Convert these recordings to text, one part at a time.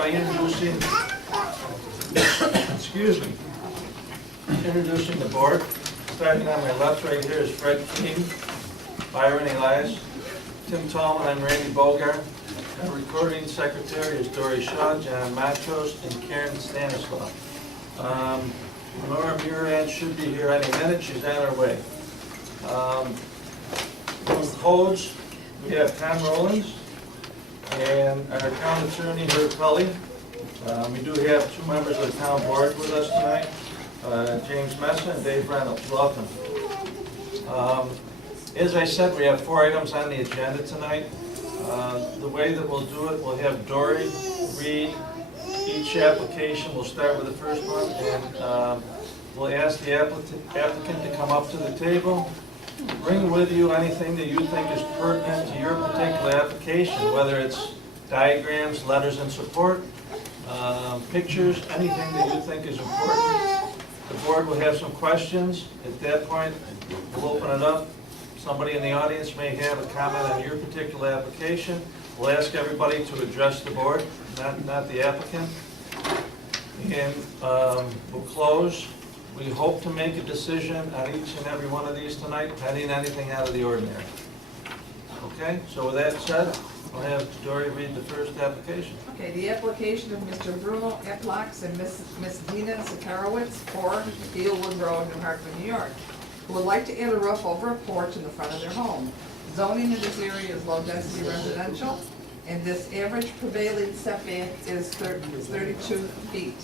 by introducing, excuse me, introducing the board. Starting on my left right here is Fred King, Byron Elias, Tim Tallman, I'm Randy Bogart. Our recording secretary is Dory Shaw, John Machos, and Karen Stanislaw. Nora Murad should be here any minute, she's on her way. From codes, we have Tom Rollins and our town attorney, Herb Cully. We do have two members of the town board with us tonight, James Messa and Dave Reynolds. Welcome. As I said, we have 4 items on the agenda tonight. The way that we'll do it, we'll have Dory read each application. We'll start with the first one, and we'll ask the applicant to come up to the table. Bring with you anything that you think is pertinent to your particular application, whether it's diagrams, letters in support, pictures, anything that you think is important. The board will have some questions. At that point, we'll open it up. Somebody in the audience may have a comment on your particular application. We'll ask everybody to address the board, not the applicant. And we'll close. We hope to make a decision on each and every one of these tonight, pending anything out of the ordinary. Okay, so with that said, I'll have Dory read the first application. Okay, the application of Mr. Bruno Eplax and Miss Dina Zakarowitz for Fieldwood Road, New Hartford, New York, who would like to add a roof over a porch in the front of their home. Zoning in this area is low-density residential, and this average prevailing setback is 32 feet.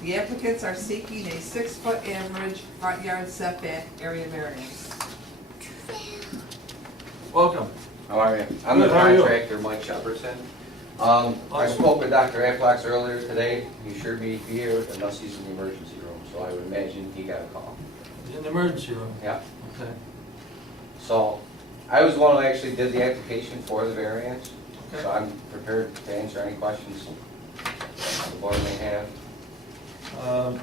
The applicants are seeking a 6-foot average front yard setback area variance. Welcome. How are you? I'm the Good, how are you? contractor, Mike Shepardson. I spoke with Dr. Aflax earlier today. He assured me here unless he's in the emergency room, so I would imagine he got a call. He's in the emergency room. Yeah. Okay. So I was the one who actually did the application for the variance, Okay. so I'm prepared to answer any questions the board may have.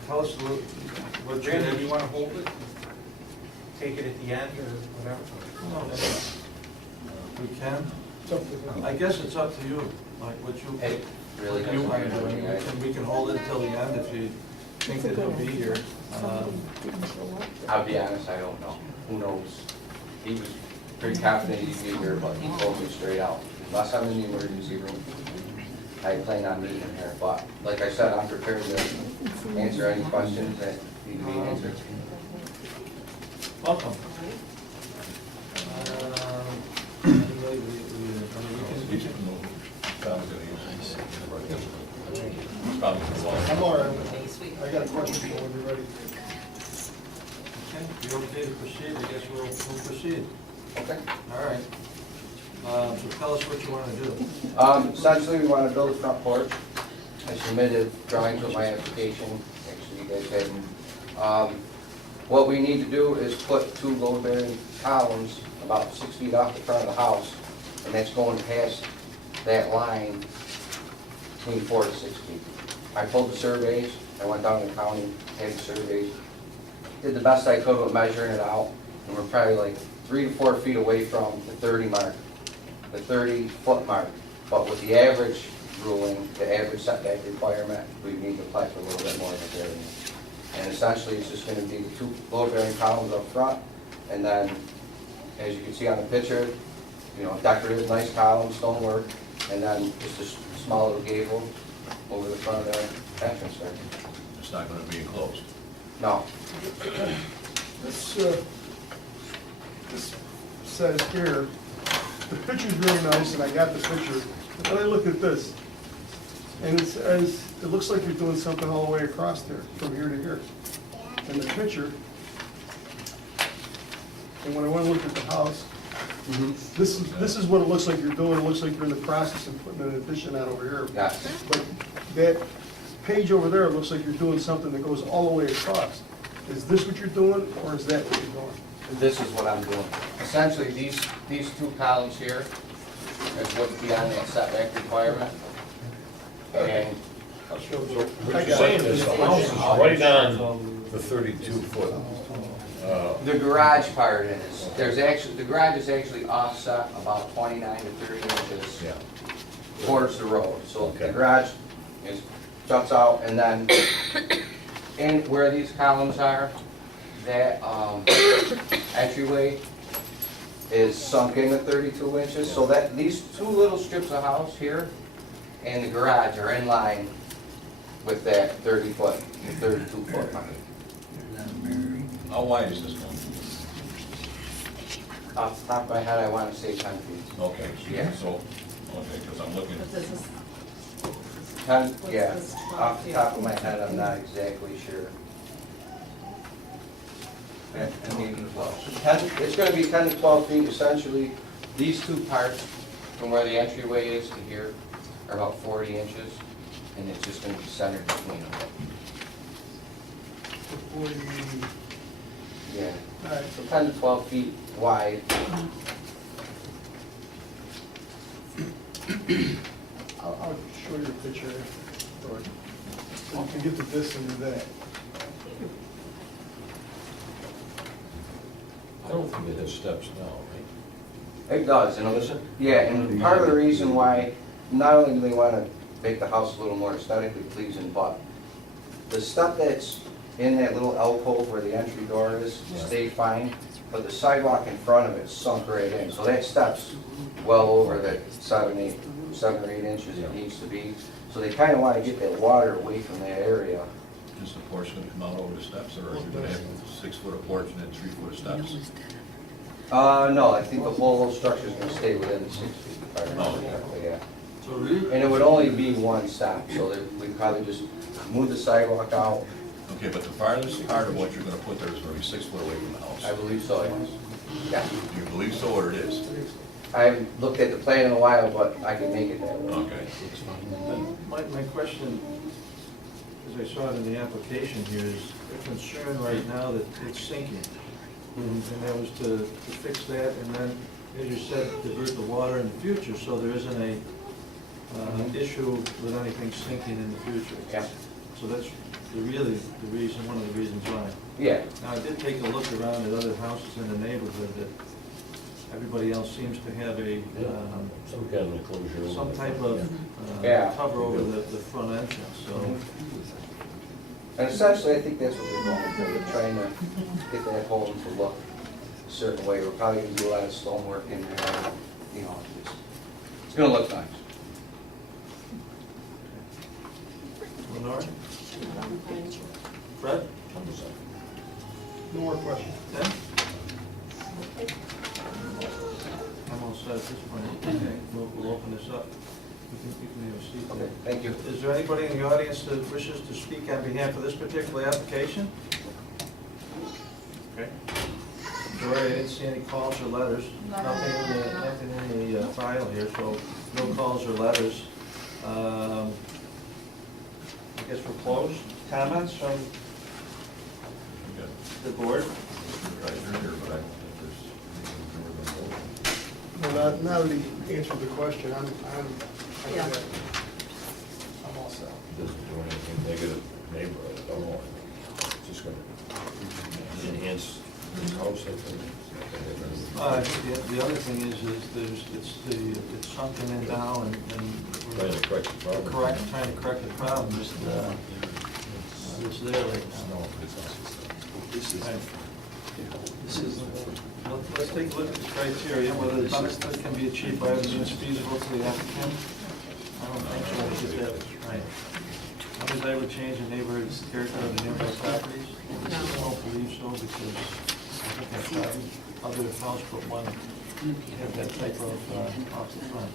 Tell us what you're Brandon, do you want to hold it? Take it at the end or whatever? We can. I guess it's up to you, like what you. Hey, really what you doesn't want to matter do. what you guys. We can hold it until the end if you think that he'll be here. I'll be honest, I don't know. Who knows? He was pretty confident he'd be here, but he told me straight out, unless I'm in the emergency room, I plan on meeting him here. But like I said, I'm prepared to answer any questions that need to be answered. Welcome. I'm all right. I got a question for when you're ready. Okay, you okay to proceed? I guess we'll proceed. Okay. All right. So tell us what you want to do. Essentially, we want to build a front porch. I submitted drawings with my application. Actually, you guys had them. What we need to do is put 2 load-bearing columns about 6 feet off the front of the house, and that's going past that line between 4 to 6 feet. I pulled the surveys. I went down to the county, had the surveys, did the best I could with measuring it out, and we're probably like 3 to 4 feet away from the 30 mark, the 30-foot mark. But with the average ruling, the average setback requirement, we need to apply for a little bit more of a variance. And essentially, it's just going to be the 2 load-bearing columns up front, and then, as you can see on the picture, decorative, nice columns, stonework, and then just a small little gable over the front of the entrance there. It's not going to be enclosed. No. This says here, the picture's really nice, and I got the picture, but then I look at this, and it says, it looks like you're doing something all the way across there, from here to here. And the picture, and when I went and looked at the house, this is what it looks like you're doing. It looks like you're in the process of putting an addition on over here. Yeah. But that page over there, it looks like you're doing something that goes all the way across. Is this what you're doing, or is that what you're doing? This is what I'm doing. Essentially, these 2 columns here is what's beyond that setback requirement. And What you're saying is the house is right on the 32-foot. the garage part is, the garage is actually offset about 29 to 30 inches Yeah. towards the road. So the Okay. garage is juts out, and then in where these columns are, that entryway is sunk in at 32 inches, so that these two little strips of house here and the garage are in line with that 30-foot, 32-foot line. How wide is this one? Off the top of my head, I want to say 10 feet. Okay, Yeah. so, okay, because I'm looking, But this is, 10, What's yeah, this off the top of my head, I'm not exactly sure. And maybe 12. 10, it's gonna be 10 to 12 feet, essentially. These two parts, from where the entryway is to here, are about 40 inches, and it's just gonna be centered between them. 40, Yeah, all right, so 10 to 12 feet wide. I'll show you a picture, or, so you can get the distance of that. I don't think it has steps now, right? It does, and Does it? yeah, and part of the reason why, not only do they wanna make the house a little more aesthetically pleasing, but the stuff that's in that little alcove where the entry door is stayed fine, but the sidewalk in front of it sunk right in, so that step's well over the 7 or 8 inches it needs to be. So they kinda wanna get that water away from that area. is the porch going to come out over the steps, or are you going to have 6 foot of porch and then 3 foot of steps? No, I think the whole structure's gonna stay within the 6 feet, if I remember correctly, yeah. So really, And it would only be one stop, so that we'd probably just move the sidewalk out. Okay, but the farthest part of what you're going to put there is going to be 6 foot away from the house. I believe so, yes. Yeah. Do you believe so, or it is? I haven't looked at the plan in a while, but I can make it that way. Okay. my question, as I saw it in the application here, is a concern right now that it's sinking. And that was to fix that, and then, as you said, divert the water in the future, so there isn't a issue with anything sinking in the future. Yeah. So that's really the reason, one of the reasons why. Yeah, Now, I did take a look around at other houses in the neighborhood that everybody else seems to have a, Some kind of enclosure. some type of Yeah. cover over the front entrance, so. and essentially, I think that's what we're going for, we're trying to get that home to look a certain way. We're probably gonna do a lot of stonework in there, you know, it's gonna look nice. Lenore? Fred? No more questions. Tim? I'm all set at this point. Okay, we'll open this up. You can have a seat Okay, there. thank you. Is there anybody in the audience that wishes to speak on behalf of this particular application? Okay. Jory, I didn't see any calls or letters. Nothing in the file here, so no calls or letters. I guess we're closed. Comments from Okay. the board? Right, you're here, but I don't think there's anything to Well, now that he answered the question, I'm Yeah. I'm all set. Doesn't do anything negative neighborhood at all. It's just gonna enhance the house, I think. The other thing is it's sunken in down and Trying we're to correct the problem. trying to correct the problem that's there right now. No, it's not. Right. Let's take a look at the criteria, whether the benefit can be achieved by other means feasible to the applicant. I don't think so, we'll get that right. How does that would change the neighborhood's character of the neighborhood properties? I don't believe so, because I think I've tried other house but one have that type of off the front.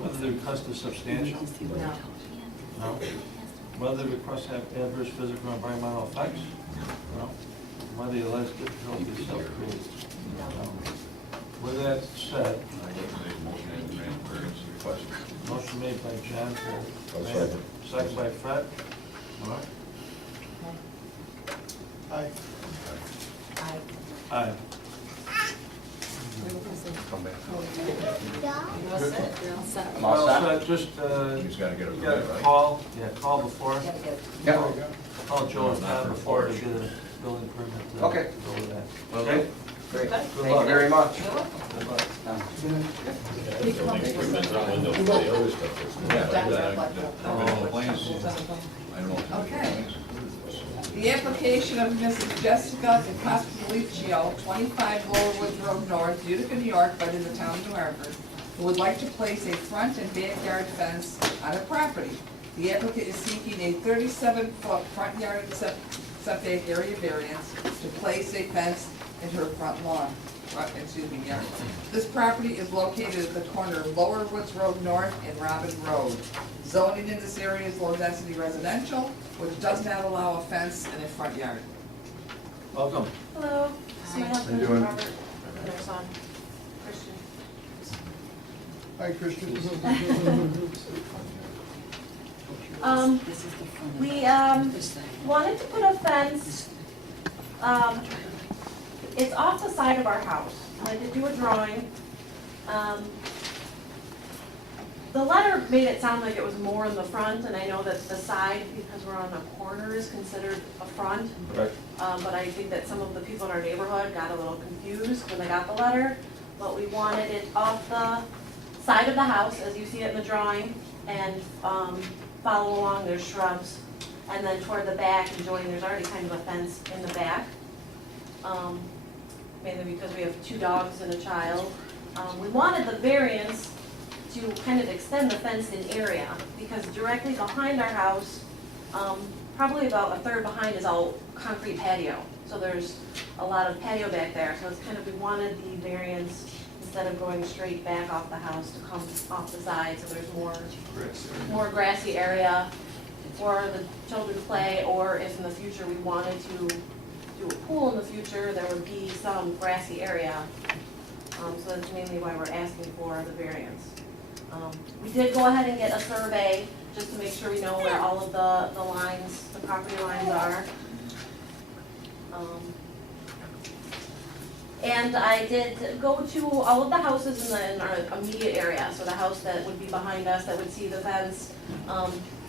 Whether the request is substantial? No. No. Whether the request have adverse physical or environmental effects? No. Whether the alleged difficulty is self-created? No. With that said, I would make a motion to grant variance request. motion made by John, I'll second. second by Fred. All right. Aye. Aye. Come back. You all set? You're all set. I'm all set? Well, so just, He's got to get a you got permit, to right? call before, Yeah. call Joe and Tom before to get a building permit to Okay. go with that. Well, Okay? great. Okay. Thank you very much. Good luck. Yeah, that's the only increment on the other stuff. Yeah, That's the our original plans I don't know. if Okay. The application of Mrs. Jessica Castelliccio, 25 Lower Woods Road North, Utica, New York, but in the town of New Hartford, who would like to place a front and backyard fence on her property. The applicant is seeking a 37-foot front yard setback area variance to place a fence in her front lawn, yard. This property is located at the corner of Lower Woods Road North and Robin Road. Zoning in this area is low-density residential, which does not allow a fence in a front yard. Welcome. Hello, this is my husband, doing? Robert, and our son, Christian. Hi, Christian. We, wanted to put a fence, it's off the side of our house. I did do a drawing. The letter made it sound like it was more in the front, and I know that the side, because we're on a corner, is considered a front. Correct. But I think that some of the people in our neighborhood got a little confused when they got the letter. But we wanted it off the side of the house, as you see it in the drawing, and follow along, there's shrubs. And then toward the back, enjoying, there's already kind of a fence in the back. Mainly because we have 2 dogs and a child. We wanted the variance to kind of extend the fenced-in area, because directly behind our house, probably about a third behind is all concrete patio. So there's a lot of patio back there, so it's kind of, we wanted the variance, instead of going straight back off the house, to come off the side, so there's more grassy area for the children to play, or if in the future we wanted to do a pool in the future, there would be some grassy area. So that's mainly why we're asking for the variance. We did go ahead and get a survey, just to make sure we know where all of the lines, the property lines are. And I did go to all of the houses in our immediate area, so the house that would be behind us that would see the fence,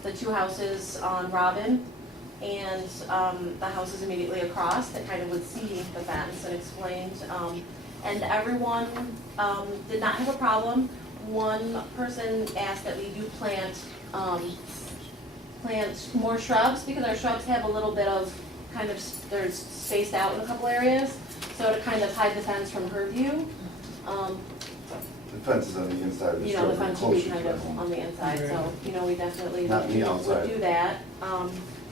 the 2 houses on Robin, and the houses immediately across that kind of would see the fence, and explained. And everyone did not have a problem. One person asked that we do plant more shrubs, because our shrubs have a little bit of kind of, they're spaced out in a couple areas, so to kind of hide the fence from her view. The fence is on the inside of the You know, the structure, fence would be closer kind to of home. on the inside, so, you know, we definitely Not me would outside. do that.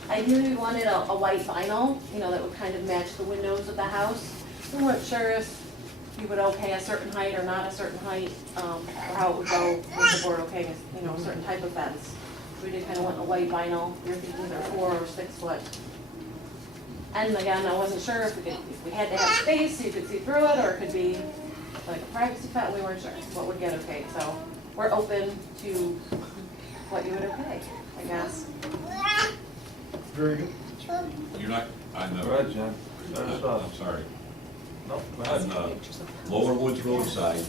Ideally, we wanted a white vinyl, you know, that would kind of match the windows of the house. We weren't sure if you would okay a certain height or not a certain height, or how it would go with the board okaying, you know, a certain type of fence. We did kind of want a white vinyl. We were thinking either 4 or 6 foot. And again, I wasn't sure if we had to have space so you could see through it, or it could be like a privacy fence. We weren't sure what would get okay. So we're open to what you would okay, I guess. Very good. You're not, on the. Go ahead, Jen. Start us off. I'm sorry. No, go On ahead. Lower Woods Road side,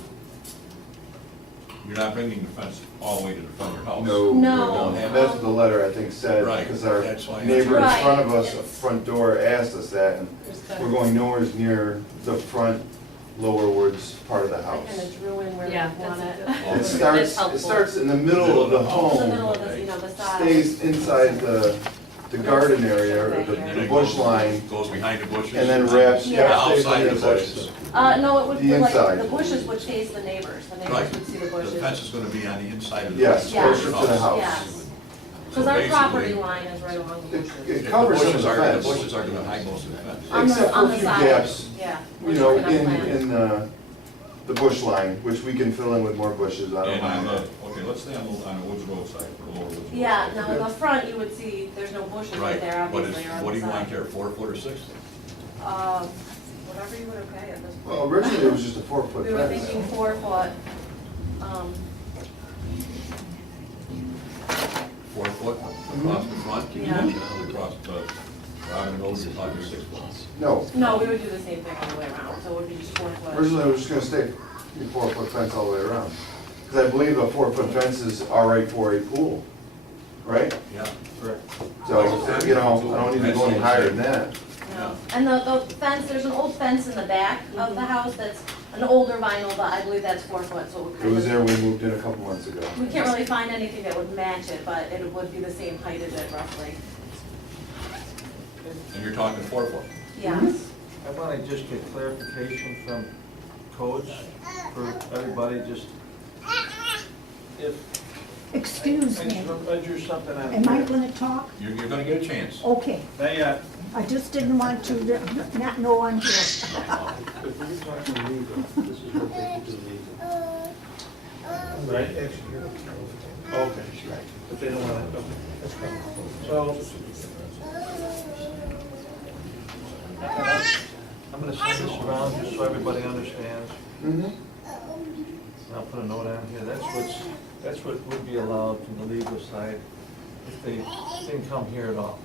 you're not bringing the fence all the way to the front of your house. No, No. that's what the letter, I think, said, Right, because our that's why I- neighbor in Right, front of us, yes. front door, asked us that, and we're going nowhere near the front lower woods part of the I house. kind of drew in where Yeah, we want it. that's It starts in the middle of the In the middle home, of the, you know, the side. stays inside the garden area, or And the then bush it line, goes behind the bushes. and then wraps, Yeah. yeah, stays Outside in the the bushes. bushes. No, it would The be like, inside. the bushes would face the neighbors. The Right. neighbors would see the bushes. The fence is gonna be on the inside of the. Yes, Yeah. closer to the house. Yes. So Because our property basically, line is right along the bushes. It the covers some of bushes the are- fence. The bushes are gonna hide most of the fence. On the- Except for on a the few side. gaps, Yeah. you which know, we're gonna plant. in the bush line, which we can fill in with more bushes, I don't And on mind the, that. okay, let's stay on the Woods Road side, the Lower Woods Road. Yeah, side. now in the front, you would see, there's no bushes right there, But obviously, it's, or on what do the you want side. there, 4 foot or 6? Whatever you would okay at this point. Well, originally it was just a 4-foot We were fence. thinking 4 foot. 4 foot across the front, Yeah. and across the Robin Road, you're talking 6 foot. No, No, we would do the same thing all the way around, so it would be just 4 foot. originally it was just gonna stay a 4-foot fence all the way around. Because I believe a 4-foot fence is all right for a pool, right? Yeah. Correct. So, you know, I don't need to go any higher than that. No. And the fence, there's an old fence in the back of the house that's an older vinyl, but I believe that's 4 foot, so it would It kind was of. there when we moved in a couple months ago. We can't really find anything that would match it, but it would be the same height as it roughly. And you're talking 4 foot. Yes. I want to just get clarification from codes for everybody, just if. Excuse I me, drew something out am I here. gonna talk? You're gonna get a chance. Okay, Not yet. I just didn't want to not know I'm here. If we're talking legal, this is what they could do legal. Right? Okay, but they don't want to, so. I'm gonna send this around just so everybody understands. Mhm. I'll put a note on here, that's what would be allowed from the legal side if they didn't come here at all.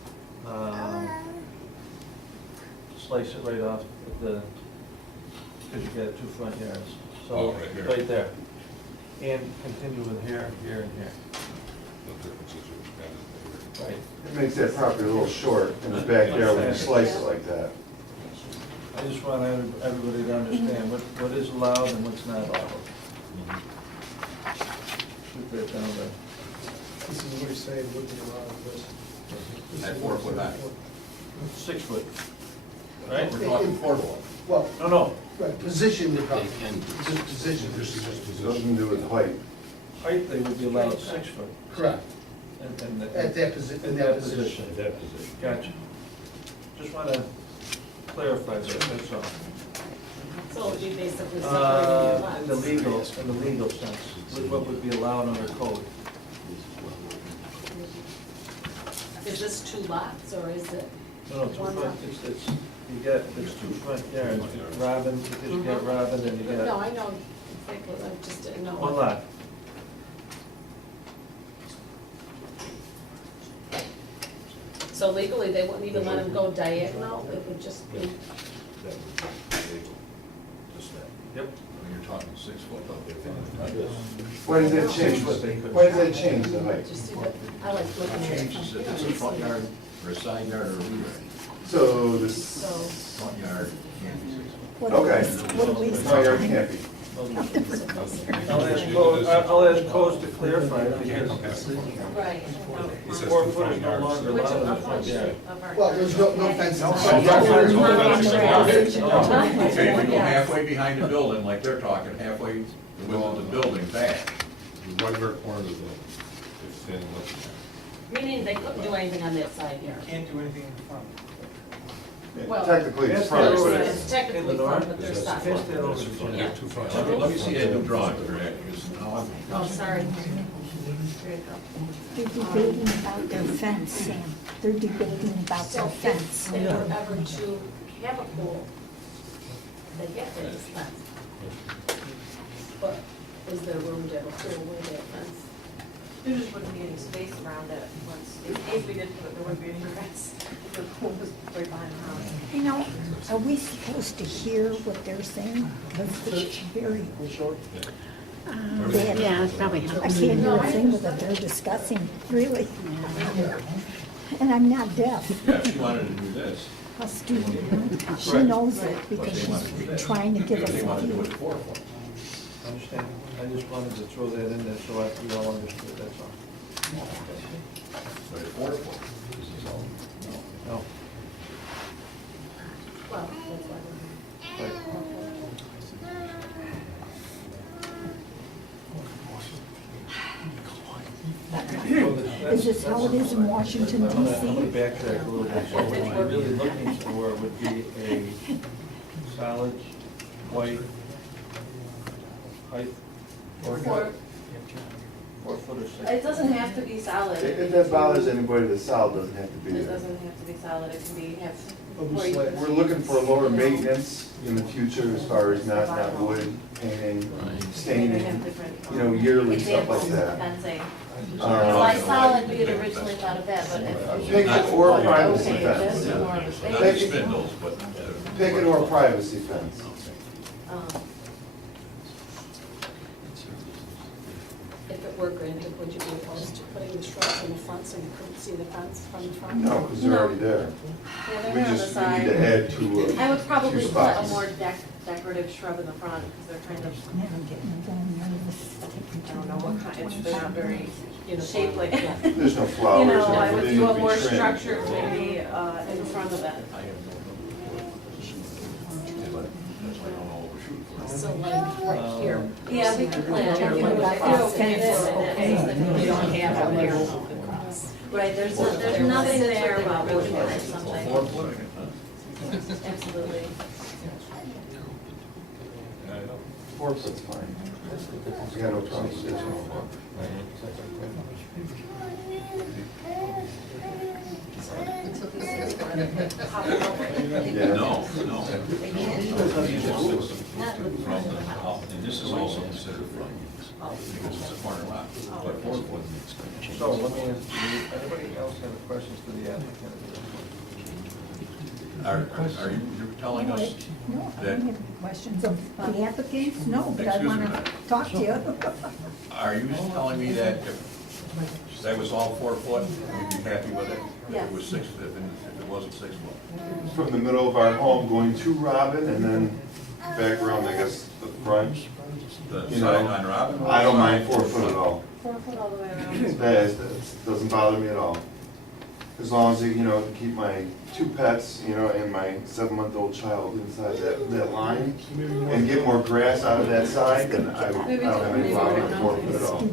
Slice it right off at the, because you got 2 front yards. So, Oh, right here. right there. And continue with here, here, and here. Right. It makes that property a little short in the backyard when you slice it like that. I just want everybody to understand what is allowed and what's not allowed. Shoot that down there. This is what he's saying, would be allowed this. At 4 foot high. 6 foot. Right? We're talking 4 foot. Well, No, right, position we're talking, just position. Nothing to do with height. height they would be allowed 6 foot. Correct, And at that position, in that position. Gotcha. Just want to clarify that, that's all. So it would be basically separating your In the lots. legal sense, what would be allowed under code. Is this 2 lots, or is it? No, 2 front, it's, you got, there's 2 front yards, Robin, because you got Robin and you No, got I know, exactly, I just didn't know. 1 lot. So legally, they wouldn't even let them go diagonal, it would just be, Yep. When you're talking 6 foot though. Why does that change? Why does that change the height? just see that, I like looking at it. Changes if it's a front yard or a side yard or a rear yard. So this, So, Front yard can't be 6 foot. What okay. do we Front yard can't be. I'll ask codes to clarify it because Right. 4 foot is no longer allowed in the front yard. Well, there's no fence. Okay, if you go halfway behind the building, like they're talking, halfway the width of the building back. The regular corner of the, it's standing looking at. meaning they couldn't do anything on that side here. Can't do anything in the front. Well, Technically, it's Yes, front, there but is. It's technically front, but there's Pass side. that over to Jen. Yeah. Two front. Let me see that new drawing, correct? Because now I'm. Oh, sorry. They're debating about their fence, Sam. They're debating about So their if fence. they were ever to have a pool, they get this fence. But is there room to have a pool with that fence? There just wouldn't be any space around it once, in case we did put it, there wouldn't be any fence. The pool was right behind the house. You know, are we supposed to hear what they're saying? Because it's very bad. Yeah, it's probably. I can't hear a thing that they're discussing, really. And I'm not deaf. Yeah, if she wanted to do this, How stupid. She knows it because she's trying to give us they a want to do it view. 4 foot. Understand? I just wanted to throw that in there so we all understood, that's all. But at 4 foot, this is all, no. No. Well, that's why. Is this how it is in Washington I'm gonna DC? backtrack a little bit. So what you're really looking for would be a solid white height, 4 foot, 4 foot or 6. It doesn't have to be solid. if that bothers anybody, the solid doesn't have to be It there. doesn't have to be solid, it can be, have. We're looking for lower maintenance in the future as far as not wood, painting, staining, yearly stuff like Examples of that. fencing. Uh, Like solid, we had originally thought of that, but if. Picket or privacy Okay, fence. that's more of a space. Not spindles, but. Picket or privacy fence. Um, If it were granted, would you be opposed to putting the shrubs in the front so you couldn't see the fence from the front? No, because they're already there. Yeah, they're We on the just, we need side. to add two I would probably two put a spots. more deck decorative shrub in the front, because they're kind of, Man, I'm getting nervous. I don't know what kind, they're not very shapely. There's no You flowers. know, I would everything do a would be more trimmed. structured maybe, in front of it. But that's why I don't know what we're shooting for. So like right here. Yeah, we can plan. Here, We like can that do fence okay is this and okay, this. you don't have up here across. Right, there's nothing there about wood or something. 4 foot. Absolutely. Yeah, I know. 4 foot's fine. Yeah, no problem. Yeah. No. And this is also considered front, because it's a corner lot, but 4 foot makes sense. So let me ask you, anybody else have questions for the applicant? Are you, you're telling us, No, I that- don't have any questions of the applicants, no, but I Excuse me, wanna ma'am. talk to you. are you telling me that if that was all 4 foot, we'd be happy with it? If Yes. it was 6, if it wasn't 6 foot? From the middle of our home going to Robin and then back around, I guess, the front. The You side know, on Robin? I don't mind 4 foot at all. 4 foot all the way around. That doesn't bother me at all. As long as, you know, to keep my 2 pets, you know, and my 7-month-old child inside that line and get more grass out of that side, then I don't have any problem with 4 foot at all.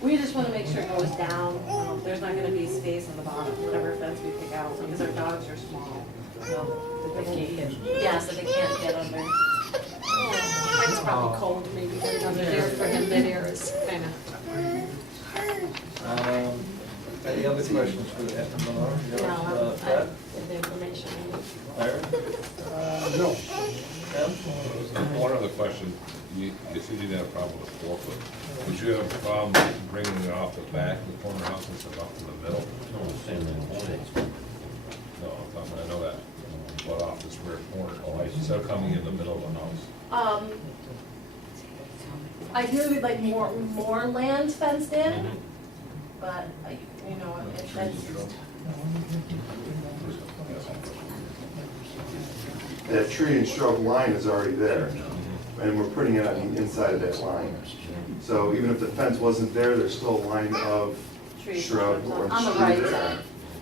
We just wanna make sure it goes down, there's not gonna be space on the bottom, whatever fence we pick out, because our dogs are small. So, They can't get. yeah, so they can't get under. It's probably cold, maybe right under there for him, that air is kind of. Any other questions for the applicant? No, Fred? the information. Larry? No. Tim? One other question, you said you didn't have a problem with 4 foot. Would you have a problem bringing it off the back of the corner house instead of up in the middle? No, I'm talking, I know that, but off this rear corner, instead of coming in the middle of the house. Ideally, we'd like more land fenced in, but, you know, if that's, That tree and shrub line is already there, and we're putting it on the inside of that line. So even if the fence wasn't there, there's still a line of trees, shrub or on the tree right there. side,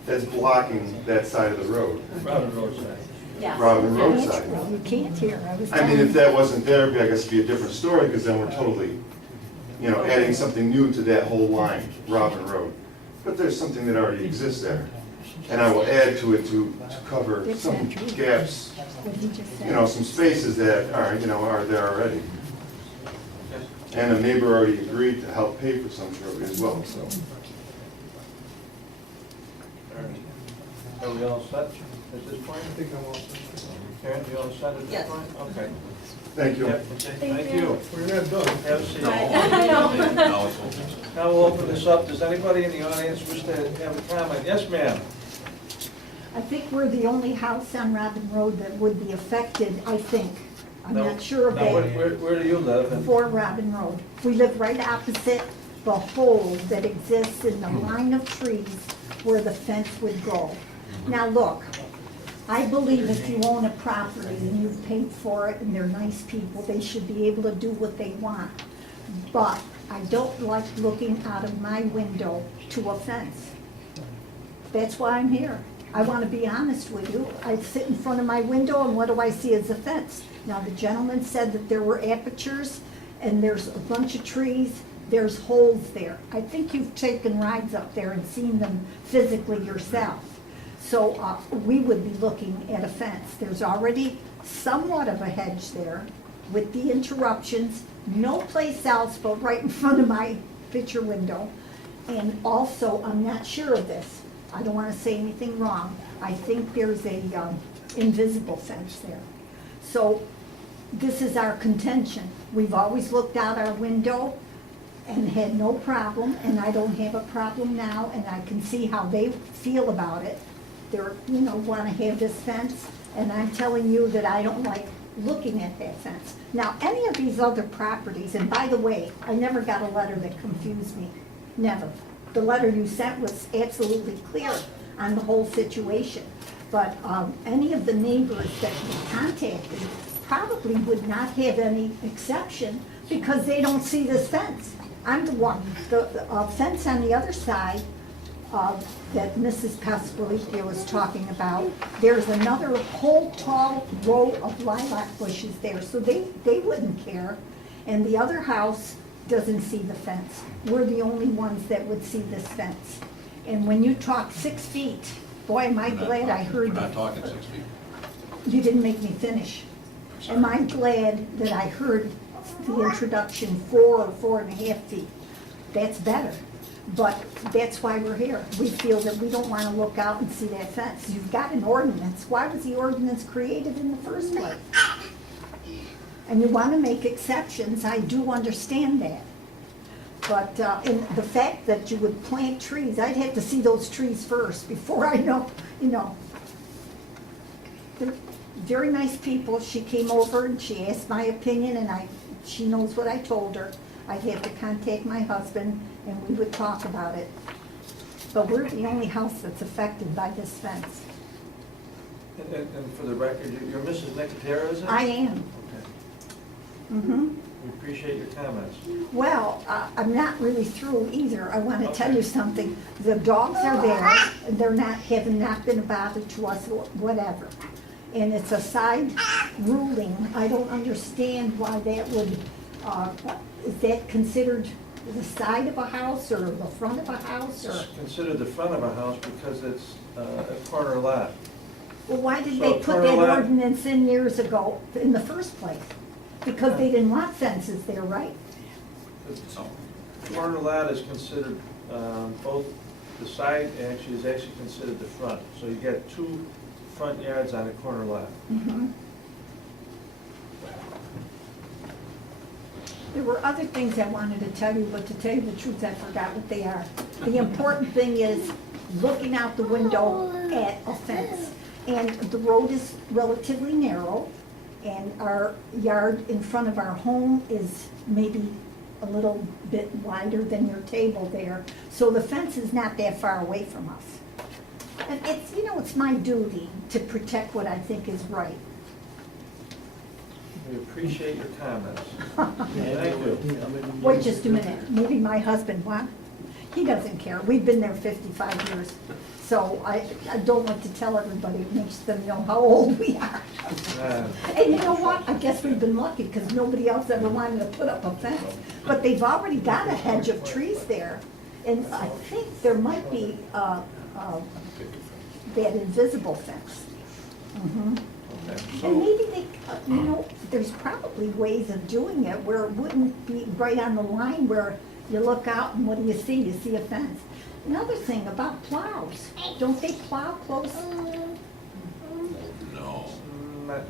That's blocking that side of the road, Robin roadside. yes. Robin That's roadside. true, you can't hear, I was I mean, telling if you. that wasn't there, I guess it'd be a different story, because then we're totally, you know, adding something new to that whole line, Robin Road. But there's something that already exists there. And I will add to it to cover That's some not true. gaps, What he just said. you know, some spaces that are, you know, are there already. And a neighbor already agreed to help pay for some shrubbery as well, so. Are we all set at this point? I think I'm all set. Karen, you all set at this Yes. point? Okay. Thank you. Yep, Thank you. We're not done. Have a seat. I know. Now it's open. Now we'll open this up. Does anybody in the audience wish to have a comment? Yes, ma'am. I think we're the only house on Robin Road that would be affected, I think. I'm Now- not sure of Now, that. where do you live? And- For Robin Road. We live right opposite the hole that exists in the line of trees where the fence would go. Now, look, I believe if you own a property and you've paid for it and they're nice people, they should be able to do what they want. But I don't like looking out of my window to a fence. That's why I'm here. I want to be honest with you. I sit in front of my window and what do I see as a fence? Now, the gentleman said that there were apertures and there's a bunch of trees, there's holes there. I think you've taken rides up there and seen them physically yourself. So we would be looking at a fence. There's already somewhat of a hedge there with the interruptions, no place else but right in front of my picture window. And also, I'm not sure of this. I don't want to say anything wrong. I think there's a invisible fence there. So this is our contention. We've always looked out our window and had no problem, and I don't have a problem now, and I can see how they feel about it. They're, you know, want to have this fence, and I'm telling you that I don't like looking at that fence. Now, any of these other properties, and by the way, I never got a letter that confused me, never. The letter you sent was absolutely clear on the whole situation. But any of the neighbors that we contacted probably would not have any exception because they don't see this fence. I'm the one, the fence on the other side that Mrs. Pasquale was talking about, there's another whole tall row of lilac bushes there, so they wouldn't care. And the other house doesn't see the fence. We're the only ones that would see this fence. And when you talk 6 feet, boy, am I glad I heard We're that. not talking 6 feet. You didn't make me finish. Am I glad that I heard the introduction 4 or 4.5 feet? That's better. But that's why we're here. We feel that we don't want to look out and see that fence. You've got an ordinance. Why was the ordinance created in the first place? And you want to make exceptions, I do understand that. But in the fact that you would plant trees, I'd have to see those trees first before I know, you know. They're very nice people. She came over and she asked my opinion, and she knows what I told her. I'd have to contact my husband and we would talk about it. But we're the only house that's affected by this fence. And for the record, you're Mrs. Nicotero, is it? I am. Okay. Mm-hmm. We appreciate your comments. Well, I'm not really through either. I want to tell you something. The dogs are there, and they're not, have not been a bother to us or whatever. And it's a side ruling. I don't understand why that would, is that considered the side of a house or the front of a house or? It's considered the front of a house because it's a corner lot. Well, why did So they put corner that lot- ordinance in years ago in the first place? Because they didn't want fences there, right? So, Corner lot is considered, both, the side actually is actually considered the front. So you get 2 front yards on a corner lot. Mhm. There were other things I wanted to tell you, but to tell you the truth, I forgot what they are. The important thing is looking out the window at a fence. And the road is relatively narrow, and our yard in front of our home is maybe a little bit wider than your table there. So the fence is not that far away from us. And it's, you know, it's my duty to protect what I think is right. We appreciate your comments. Thank you. Wait just a minute, maybe my husband, what? He doesn't care, we've been there 55 years. So I don't like to tell everybody, it makes them know how old we are. And you know what, I guess we've been lucky, because nobody else ever wanted to put up a fence. But they've already got a hedge of trees there, and I think there might be that invisible fence. Mhm. Okay, And so, maybe they, you know, there's probably ways of doing it where it wouldn't be right on the line where you look out and what do you see? You see a fence. Another thing about plows, don't they plow close? no.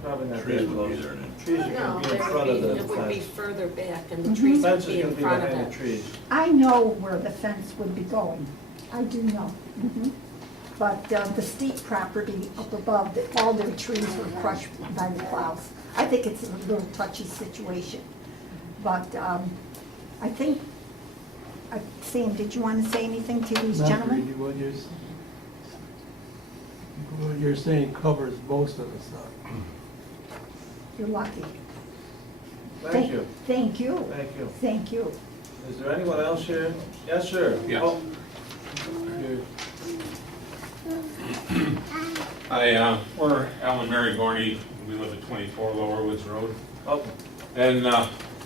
probably not Trees that would be close. there then. Trees are No, gonna be in there front would of be, the it would be fence. further back and the Mhm. trees would Fence is be gonna in be front of behind the it. trees. I know where the fence would be going. I do know. Mhm. But the steep property up above, all their trees were crushed by the plows. I think it's a little touchy situation. But I think, Sam, did you want to say anything to these Not gentlemen? really. What you're saying covers most of the stuff. You're lucky. Thank you. Thank you. Thank you. Thank you. Is there anyone else here? Yes, sir. Yes. Oh. You- Hi, we're Alan Mary Gorney, we live at 24 Lower Woods Road. Oh, And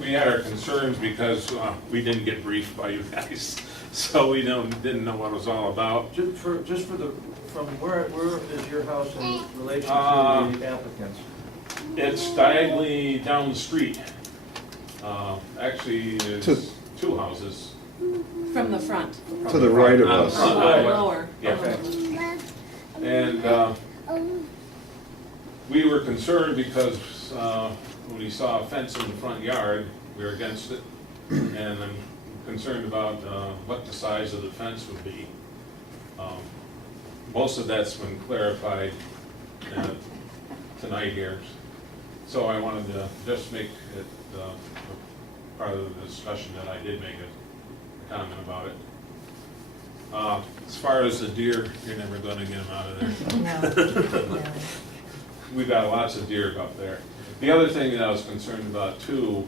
we had our concerns because we didn't get briefed by you guys, so we didn't know what it was all about. from where is your house in relation to the applicants? It's diagonally down the street. Actually, it's 2 houses. From the front. To the right of On the us. front. Lower. Yeah. Okay. And we were concerned because when we saw a fence in the front yard, we were against it. And I'm concerned about what the size of the fence would be. Most of that's been clarified tonight here. So I wanted to just make it part of the discussion that I did make a comment about it. As far as the deer, you're never gonna get them out of there. we've got lots of deer up there. The other thing that I was concerned about too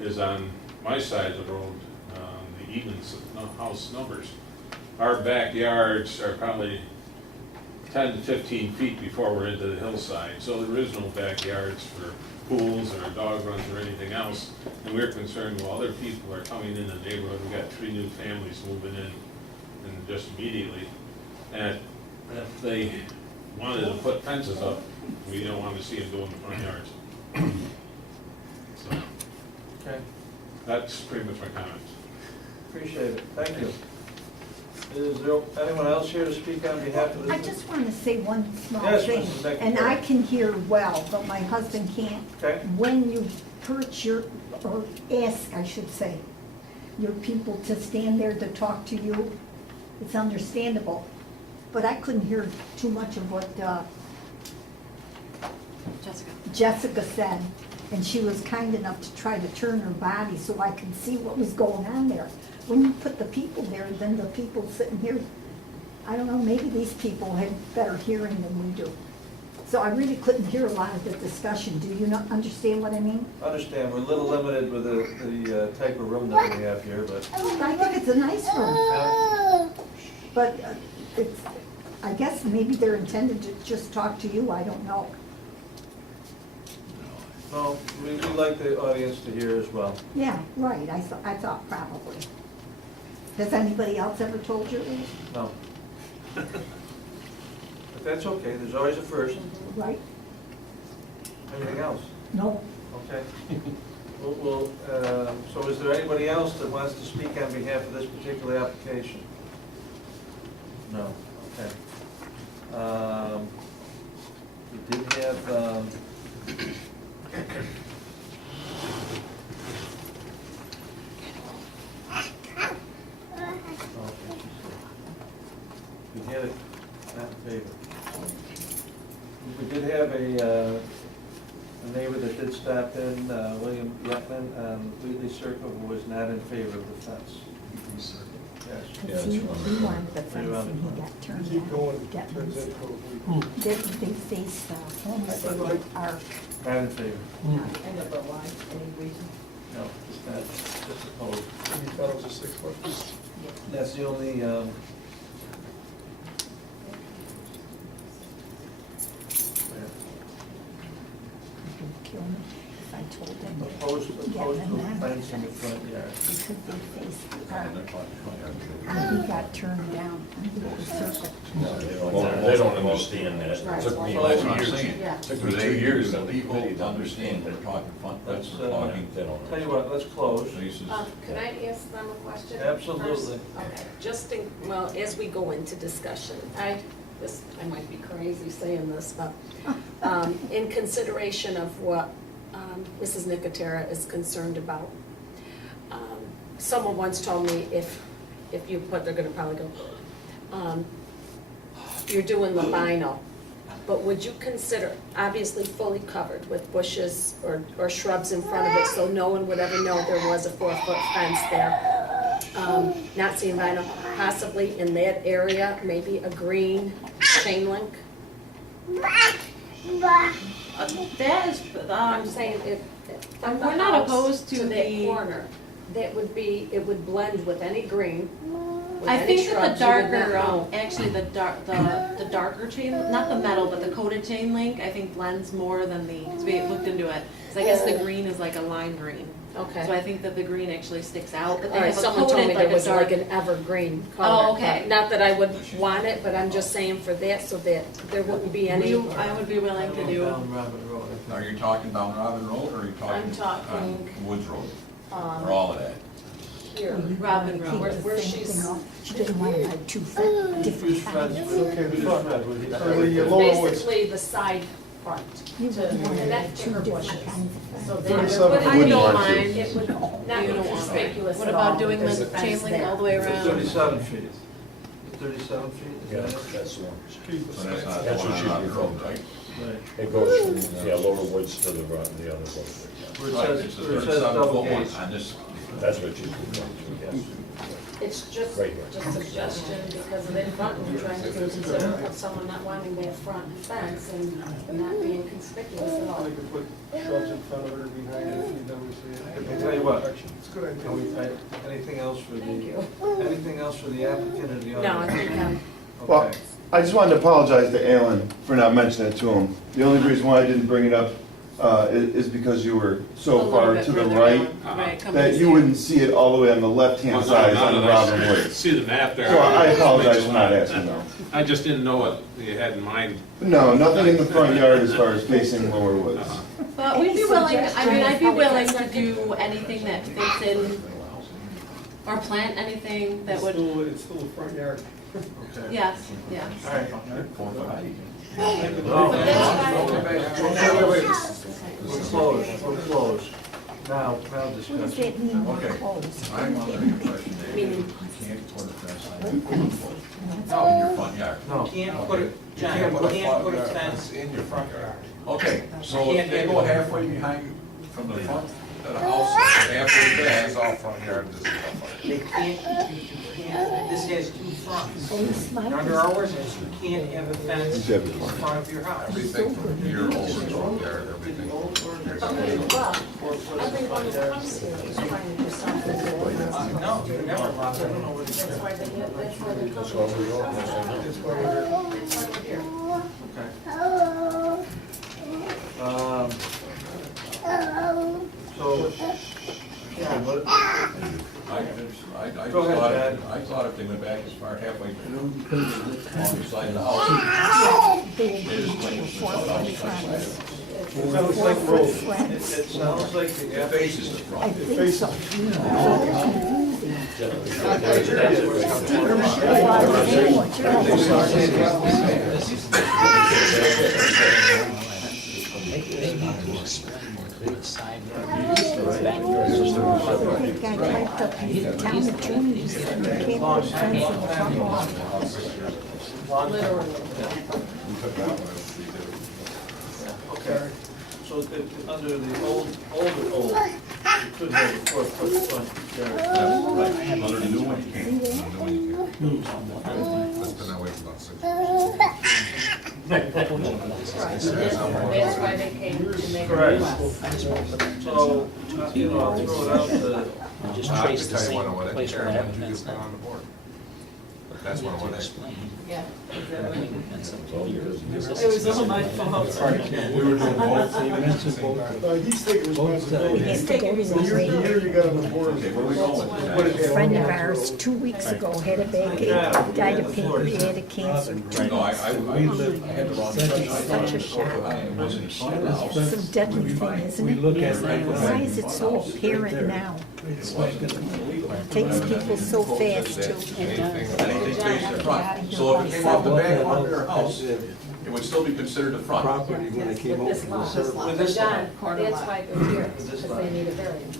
is on my side of the road, the Eaton's house numbers. Our backyards are probably 10 to 15 feet before we're into the hillside, so there is no backyards for pools or dog runs or anything else. And we're concerned, well, other people are coming in the neighborhood, we've got 3 new families moving in, and just immediately. And if they wanted to put fences up, we don't want to see them go in the front yards. So, Okay, that's pretty much my comments. appreciate it, thank you. Is there anyone else here to speak on behalf of this? I just want to say one small Yes, thing, Mrs. Becky. and I can hear well, but my husband can't. Okay. When you perch your, or ask, I should say, your people to stand there to talk to you, it's understandable. But I couldn't hear too much of what Jessica said, and she was kind enough to try to turn her body so I could see what was going on there. When you put the people there, then the people sitting here, I don't know, maybe these people had better hearing than we do. So I really couldn't hear a lot of the discussion. Do you not understand what I mean? Understand, we're a little limited with the type of room that we have here, but I think it's a nice room. But it's, I guess maybe they're intended to just talk to you, I don't know. no, we'd like the audience to hear as well. Yeah, right, I thought probably. Has anybody else ever told you this? No. But that's okay, there's always a first. Right? Anything else? No. Okay. So is there anybody else that wants to speak on behalf of this particular application? No, okay. We did have, we had it, not in favor. We did have a neighbor that did stop in, William Yetman on Wheatley Circle, who was not in favor of the fence. Yes. Because he wanted the fence and he got turned Keep down. going, Got turns moved. into a week. They face the home, but they were arc. Not in favor. I never lied, any reason. No, it's not, just opposed. You thought it was a 6 foot piece? That's the only, Kill me if I told them. opposed to Yeah, fence in the front yard. Because they faced the arc. And he got turned down on the circle. They don't understand that. It took me Well, that's what I'm 2 years. saying. Yeah. Took me For 2 years the to people really to understand we're talking front, Let's, we're talking They don't Tell you what, let's close. places. Can I ask them a question? Absolutely. first? Okay, just in, well, as we go into discussion, I might be crazy saying this, but in consideration of what Mrs. Nicotera is concerned about, someone once told me if you put, they're gonna probably go, you're doing the vinyl, but would you consider, obviously fully covered with bushes or shrubs in front of it, so no one would ever know there was a 4-foot fence there? Not seeing vinyl, possibly in that area, maybe a green chain link? That is, I'm saying if, from the we're not house opposed to that the- corner, that would be, it would blend with any green, with I any think that shrubs, the you would not darker, know. actually the darker chain, not the metal, but the coated chain link, I think blends more than the, because we looked into it. So I guess the green is like a lime green. So Okay. I think that the green actually sticks out, but they All right, have a someone told me coated, there like a was dark. like an evergreen color. Oh, okay. Not that I would want it, but I'm just saying for that, so that there wouldn't be any. I would be willing to do, Down Robin Road. Are you talking down Robin Road, or are you I'm talking talking, on Woods Road, or um, all of that? Here. Robin Keep Road. Where- the where same she's- thing off. She didn't want to have two different Who's kinds. friends? Okay, the Who's front. friends with you? Or the lower woods. Basically, the side front. You to- wouldn't want to and have that's two bigger different bushes. kinds of So fence. then, 37. but I it don't would mind. it would not You be don't want it. conspicuous What at all. about doing There's the a fence chain link there. all the way around? 37 feet. 37 feet, is Yeah, that it? that's the one. Keep the So that's same. not That's the what one she's on Robin Road, referring to. right? Right. It goes from, Lower Woods to the other road. Where it Right, says, it's a where it says 37 double foot one gates. on this. That's what she's referring to, yes. It's just Right here. a suggestion because of in front, we're trying to consider of someone not wanting that front fence and not being conspicuous at all. I could put shrubs in front of it or behind it, you never see it. I'll tell you what. It's a good idea. Anything else for Thank you. anything else for the applicant or the owner? No, I think, Well, Okay. I just wanted to apologize to Alan for not mentioning it to him. The only reason why I didn't bring it up is because you were so far to the right that you wouldn't see it all the way on the left-hand side on Robin Woods. See the map there. So I apologize for not asking though. I just didn't know what you had in mind. No, nothing in the front yard as far as facing Lower Woods. But we'd be willing, I mean, I'd be willing to do anything that fits in, or plant anything that would, It's still a front yard. Okay. yes, yes. All right. We're closed, we're closed. Now What does discussion. that mean, Okay. closed? I'm under the impression that you can't put a fence no, in your front yard. No. Can't put it, John, You you can't put a fence in your front yard. Okay, so if they go halfway behind from the front of the house, halfway back, it's all front yard, this is all front. They can't, this has two fronts. Police lights. Under ours, you can't have a fence in front of your house. Everything from here over to front yard, everything. well, everyone who comes here is trying to do something. No, you never allow That's it. why they get, that's why they come. That's why we're here. So, yeah, what, I Go ahead, thought, Dad. I thought if they went back as far halfway on the side of the house. They agreed to a 4-foot fence. sounds like, 4-foot it fence. sounds like the It faces the I front. think so. They've got typed up these town attorneys, and you can't put a fence in the front lawn. Okay, so under the older you could have a 4-foot front yard. Right, under the new one, you can't. Under the new one, you can't. That's been that way for about 6 years. That's why they came to make a Correct. request. So, I'll throw it out to, Just I trace can the tell you what I same wanted place to where I hear, have a you fence get put now. on the board. But that's what I To wanted. explain. Yeah. It was all my fault. We were doing both. He's taking responsibility. He has to go to So the you're, radio. you got on the board. Okay, where are we going? What is A friend of ours, 2 weeks ago, had a backache, died of pancreatic cancer. No, I had the wrong. Such a shock. I wasn't in front of the house. It's a deadly thing, isn't it? Why is it so apparent now? It takes people so fast to. Anything facing the front. So if it came off the back of their house, it would still be considered the front. Property when it came With over this the lot. survey. with this lot, John, that's why they're here, because they need a variance.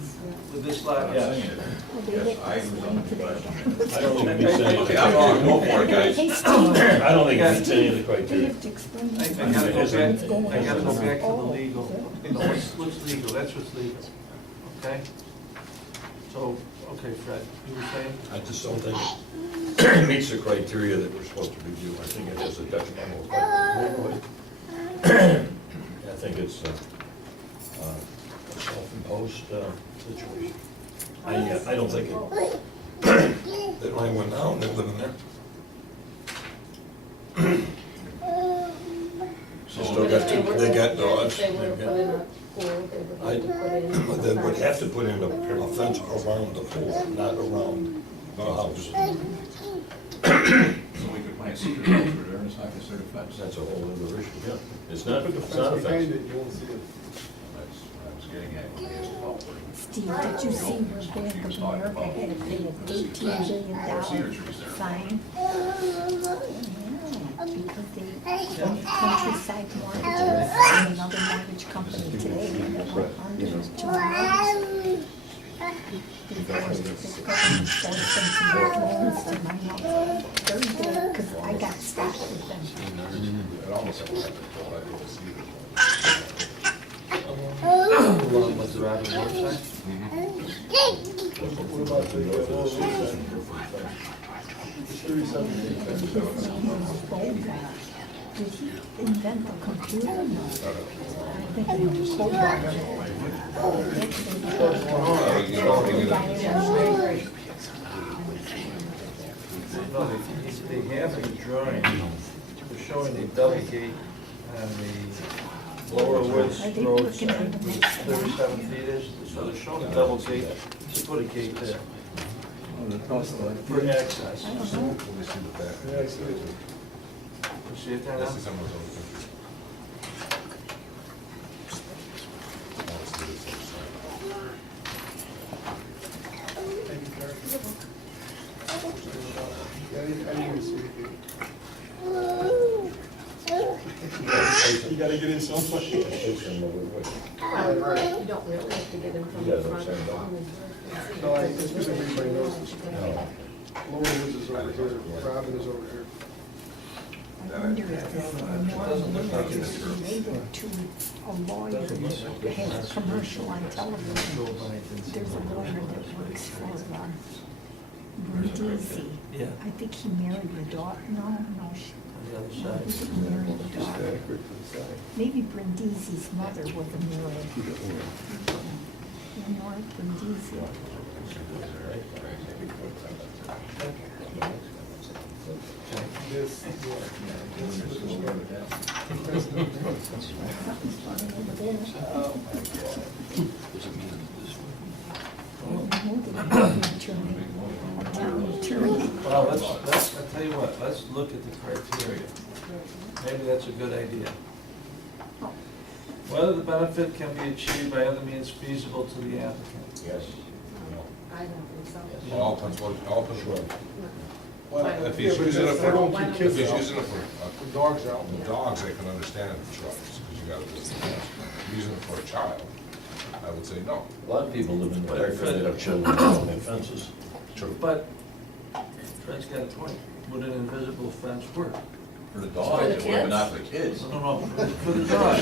with this lot, yes. Well, they didn't explain to that guy. I don't think it meets any of Okay, the I'm criteria. going to go for it, guys. Hey, Steve, I don't think it meets any of the they criteria. have to explain. I to gotta us go what's back, going I gotta go on. back to the Oh, legal. What's legal, that's what's legal, okay? So, okay, Fred, you were saying? I just don't think it meets the criteria that we're supposed to review. I think it has a detrimental effect on the neighborhood. I think it's a self-imposed situation. I don't think it, they don't have one now, and they're living there. Still got two, they got dogs. If they would have put in a pool, they would have to put in They would have to put in a fence around the pool, not around the house. So we could plant cedar over there, and it's not considered a fence. That's a whole other issue, yeah. It's not a Put the fence behind fence. it, you won't see it. That's what I was getting at when I asked about where. Steve, did you see where Bank of America had to pay an $18 billion fine? Because they countryside mortgages and another mortgage company today, and they were under 2 months. They forced the government forced them to make loans to my house. Very good, because I got stuck with them. It almost sounds like I did the cedar. Along with the Robin Woods side? What about the, It's 37 feet. Did he invent a computer? No. I think he was so No, they have the drawing, they're showing the double gate on the Lower Woods Road side, which is 37 feet is, so they're showing a double gate, to put a gate there for access. Yeah, I see it. You see it there now? This is some of those other pictures. Thank you, Karen. Yeah, I didn't even see it. You gotta get in someplace. You don't really have to get in from the front. As long as No, it's because everybody knows this. Lower Woods is over here, Robin is over here. I wonder if it's related to a lawyer that has a commercial on television. There's a lawyer that works for Brindisi. Yeah. I think he married the daughter. No, she On the other he side. didn't marry the daughter. Maybe Brindisi's mother was a married. Lenore Brindisi. This, Something's funny over there. Town attorney. Well, let's, I'll tell you what, let's look at the criteria. Maybe that's a good idea. Whether the benefit can be achieved by other means feasible to the applicant. Yes. I don't think so. All control. Well, If he's yeah, but using it they for, don't keep if kids he's out. using it for, The dog's out. the dogs, I can understand it for trucks, because you got a business. If you're using it for a child, I would say no. A lot of people live in the Hartford, they have children, they don't have fences. True. But Fred's got a point. Would an invisible fence work? For the For dogs, the it would, but not kids? for the kids. No, for the dog.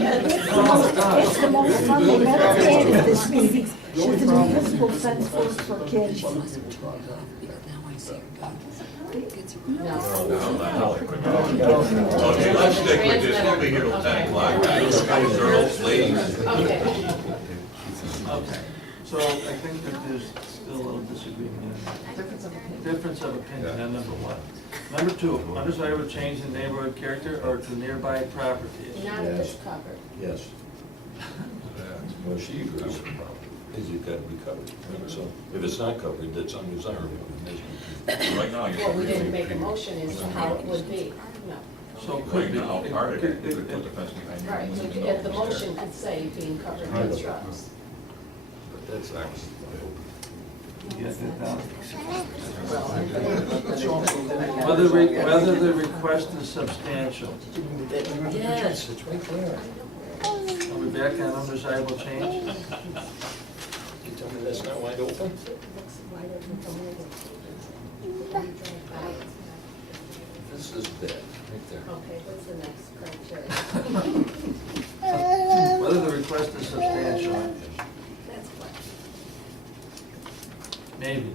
It's the most fun they've ever had at this meeting. She's an invisible fence works for kids. Okay, let's stick with this, we'll be here till 10 o'clock, guys, girls, ladies. Okay. Okay, so I think that there's still a little disagreement. Difference of opinion on number one. Number two, undesirable change in neighborhood character or to nearby properties. Not if it's covered. Yes. Well, she agrees with the problem, is it gotta be covered. So if it's not covered, that's undesirable. Right now, Well, we didn't make a motion as to how it would be. No. So Right could be. now, part of it, we put the fence behind you. Right, so if the motion could say being covered with shrubs. But that's actually, You get that down? Well, Whether the request is substantial. yes. it's right there. Are we back on undesirable change? You tell me that's not wide open? This is bad, right there. Okay, what's the next criteria? Whether the request is substantial. That's what. Maybe.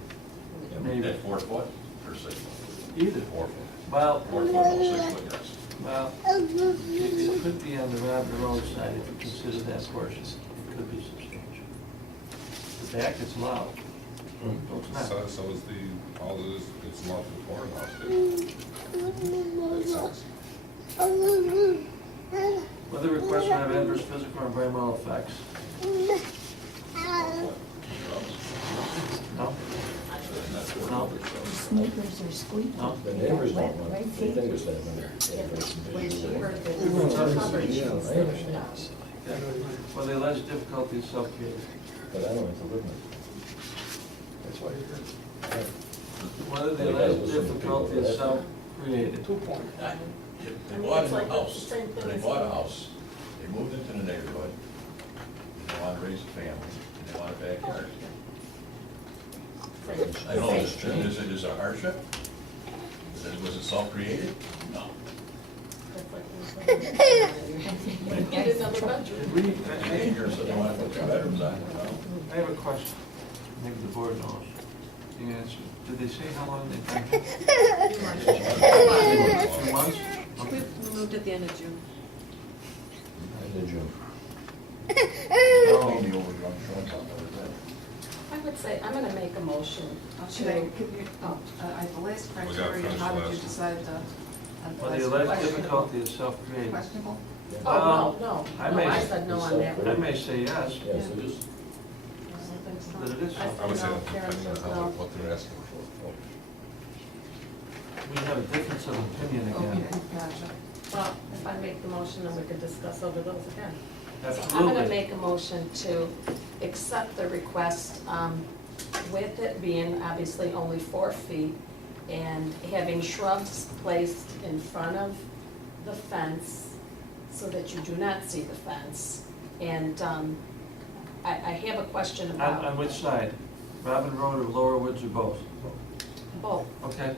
Maybe. That 4 foot or 6 foot? Either. 4 foot. Well, 4 foot or 6 foot, yes. well, it could be on the Road side if you consider that portion. It could be substantial. The back, it's loud. No, it's not. So is the, all of this, it's marked for courthouse, too. That sounds- Whether the request will have adverse physical or environmental effects. No? No? Sneakers are squeaky. No? The neighbors don't want, Right, they Pete? think it's that under. When she heard that it was covered, she was thinking no. Well, the alleged difficulty is self-created. But I don't have to live with it. That's why you're here. Whether the alleged difficulty is self-created. 2 point. They bought a house, they bought a house, they moved into the neighborhood, they want to raise a family, and they want a backyard. I know, is it a hardship? Was it self-created? No. That's like Get another bedroom. Did we, Here, so they want to put 2 bedrooms on it, I have a question, maybe the board knows the answer. Did they say how long they've been here? 2 months? Okay. We moved at the end of June. In June. Oh, The overgrown shrubs on there, I would say, I'm gonna make a motion Should I, to, could you, the last We gotta criteria, finish how the did you last decide Well, the alleged questionable? difficulty is self-created. Questionable? oh, no, I no, may- I said no on that I one. may say yes, Yes, it is. but it is. I would say No, that Karen depending on says how, no. what they're asking for. We have a difference of opinion Okay, again. gotcha. Well, if I make the motion, then we could discuss over those again. So I'm Absolutely. gonna make a motion to accept the request, with it being obviously only 4 feet and having shrubs placed in front of the fence so that you do not see the fence. And, I have a question On about which side? Robin Road or Lower Woods or both? both. Okay.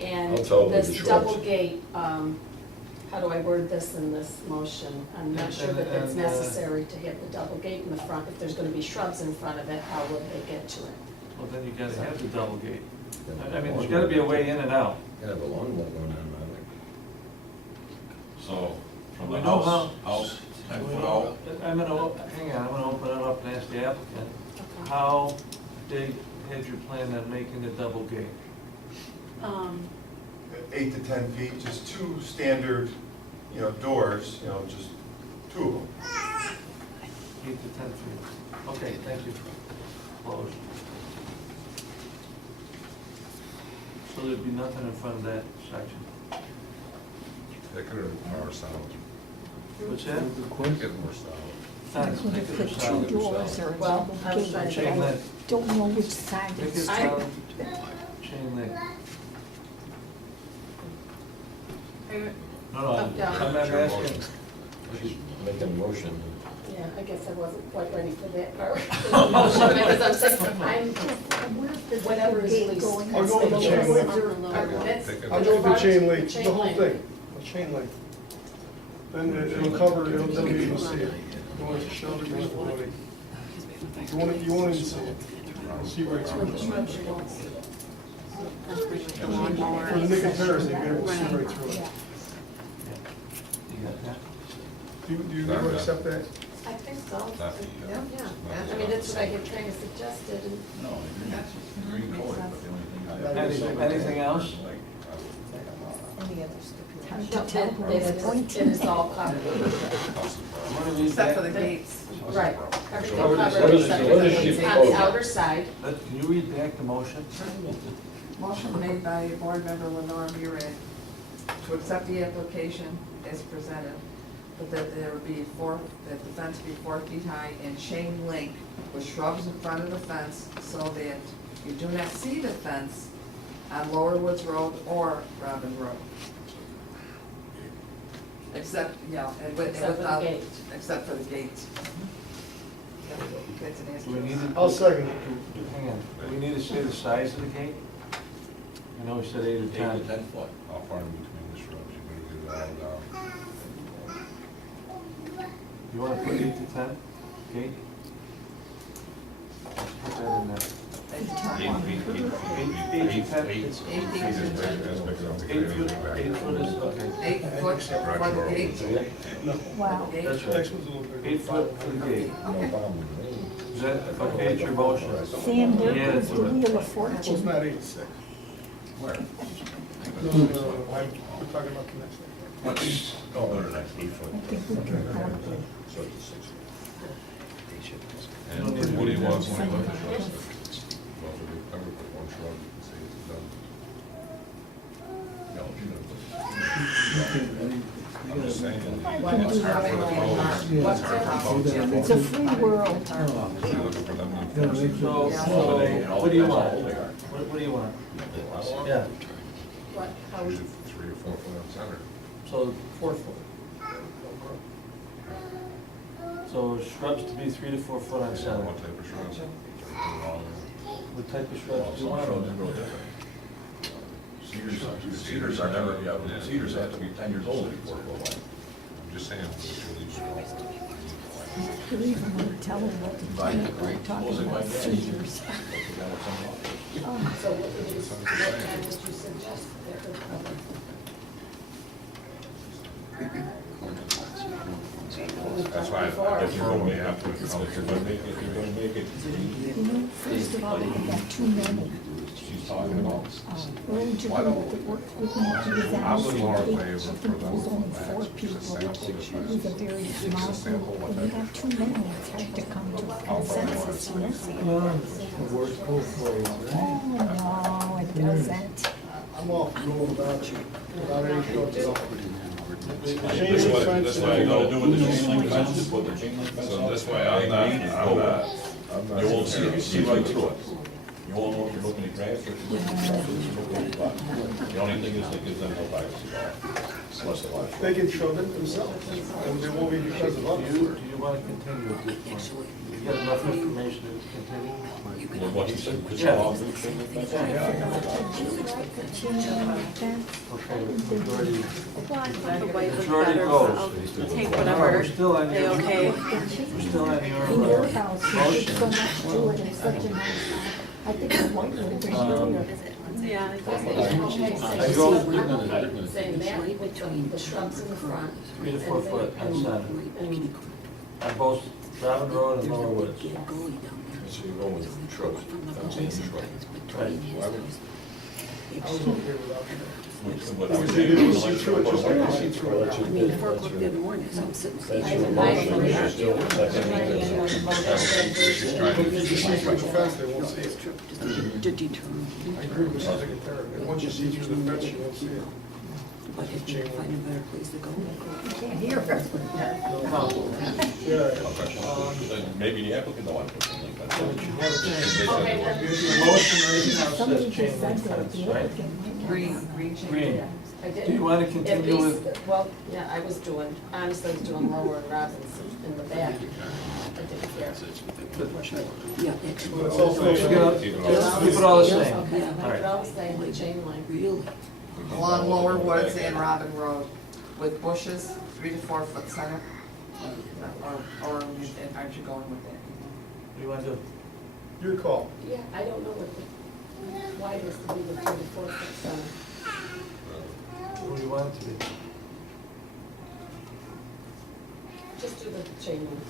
And I'll tell them with this the shrubs. double gate, how do I word this in this motion? I'm not sure that it's And, necessary to have the double gate in the front. If there's gonna be shrubs in front of it, how will they get to it? Well, then you gotta have the double gate. I mean, there's gotta be a way in and out. Gotta have a long one going on, I think. So, from We the know house 10 foot out, I'm gonna, hang on, I'm gonna open it up and ask the applicant, how big had you planned on making the double gate? 8 to 10 feet, just 2 standard, doors, just 2 of them. 8 to 10 feet. Okay, thank you. Closed. So there'd be nothing in front of that section. Thicker or more solid? What's that? Make it more solid. Thanks, Would make have it put a 2 solid. doors or a Well, double I was gate, trying but to Chain I link. don't know which side Make it it's I- solid. Chain link. No, I'm Yeah. not asking. She's making a motion. Yeah, I guess I wasn't quite ready for that part. Because I'm saying, Where's the whatever double is gate least. going? I'll go with the chain link. I'll go with the chain link, the whole thing, the chain link. Then it'll cover, they'll be able to see it. You want it to show it, you want it. You won't even see it. You'll see right through With the it. shrubs, you won't see it. For the Nick comparison, you'll be able to see right through it. You got that? Do you accept that? I think so. Not- Yeah, I mean, that's what I had kind of suggested, and no, green colored, but the only thing I. Anything else? Hard to that tell where it's it pointing. is all covered. I'm gonna read Except for back- the gates. Right, everything what is- covered what is- except what for the is she gates on the proposing? outer side. Can you read back the motion? Motion made by Board Member Lenore Murray to accept the application as presented, but that there would be that the fence be 4 feet high and chain link with shrubs in front of the fence so that you do not see the fence on Lower Woods Road or Robin Road. Except, Except for the gate. Except for the gates. That's an Do we need to? I'll second it. Hang on, do we need to say the size of the gate? I know we said 8 or 8 to 10. 10 foot. How far in between the shrubs, you better get it all down. You wanna put 8 to 10 gate? Let's put that in there. 8 to 10? 8 feet. 8 foot, 8 foot is, okay. 8 foot for the gate. Wow. That's Next right. one's a little bigger. 8 foot for the gate. No problem with me. Is that, okay, it's your motion? Sam, there Yeah, goes it's the all right. wheel of Well, it's fortune. not 8, it's 6. Where? No, we're talking about the next one. Oh, go to the next 8 foot. I think we can probably. So it's a 6 foot. You don't need to And what do you read want that. when you look at shrubs? Well, if you cover with one shrub, you can see it's done. No, you're gonna put. I'm just saying. It's Hartford opposed. It's a free world. So you're looking for them to Yeah, enforce it. So, what do you want? What do you want? Yeah, What, how we, Usually 3 or 4 foot on center. so 4 foot. So shrubs to be 3 to 4 foot on center. What type of shrubs? What type of shrubs do you Some shrubs want? grow different. Cedars are never, yeah, cedars have to be 10 years old to be 4 foot wide. just saying, we should leave it all. You're even gonna tell her what to do, we're talking about seniors. So what time would you suggest that would cover? That's why I guess you're gonna have to, if you're gonna make it, You know, first of all, I got too many. She's talking about. Willing to do it, that works with me, he was I on was the more in street, favor I for think it was the only match, 4 just a people. sample of the It was a very small group, when you have too many, it's hard to come to a consensus, yes? It works both ways, right? Oh, no, it doesn't. I'm off the road without any shorts at all. This way, this way I You gotta do go. with the chain link fence, just put the chain link fence So up. this way, I'm not, You won't see it, you see right through it. You won't know if you're looking at grass or if you're looking at grass or if you're looking at what. The only thing is that gives them no privacy at all. Unless they want to. They can show them themselves, and it won't be because of us. Do you want to continue with this one? You got enough information to continue? Well, what he said, just Yeah. all new chain link fence. Okay, majority. Well, I thought the white was Majority better, goes. so I'll take No, whatever we're still on they your, okay. we're still on In your your house, you did so motion. much to it, it's such a nice house. I think the white would have been prettier. Yeah, I guess. I go Saying that with the shrubs in the front. 3 to 4 foot on center, on both Robin Road and Lower Woods. So you're going with shrubs, fencing and shrubs. Right. Why would- I was okay without it. what I Because was they saying, didn't the see lights through are it, put just away. like they see through it. That's your motion, you're still- that's If you see through the fence, they won't see it. I agree with Mr. Secretary, once you see through the fence, you won't see it. Chain link. You can't hear her. Yeah. Then maybe the applicant don't want to put chain link fence up. Okay, then. The motion right now Somebody says just chain said link that, fence, the right? applicant might not. Green chain. Green. I did. Do you want to At continue least, with, well, yeah, I was doing, honestly, I was doing Lower and Robinson in the back. I didn't care. But it's all Just filled get in. up- just keep it all the same? Okay, All keep right. it all the same, the chain link. Along Lower Woods and Robin Road with bushes, 3 to 4 foot center. Or aren't you going with that? what do you want to do? Your call. Yeah, I don't know what the, why this to be the 24 foot center. What do you want it to be? Just do the chain link,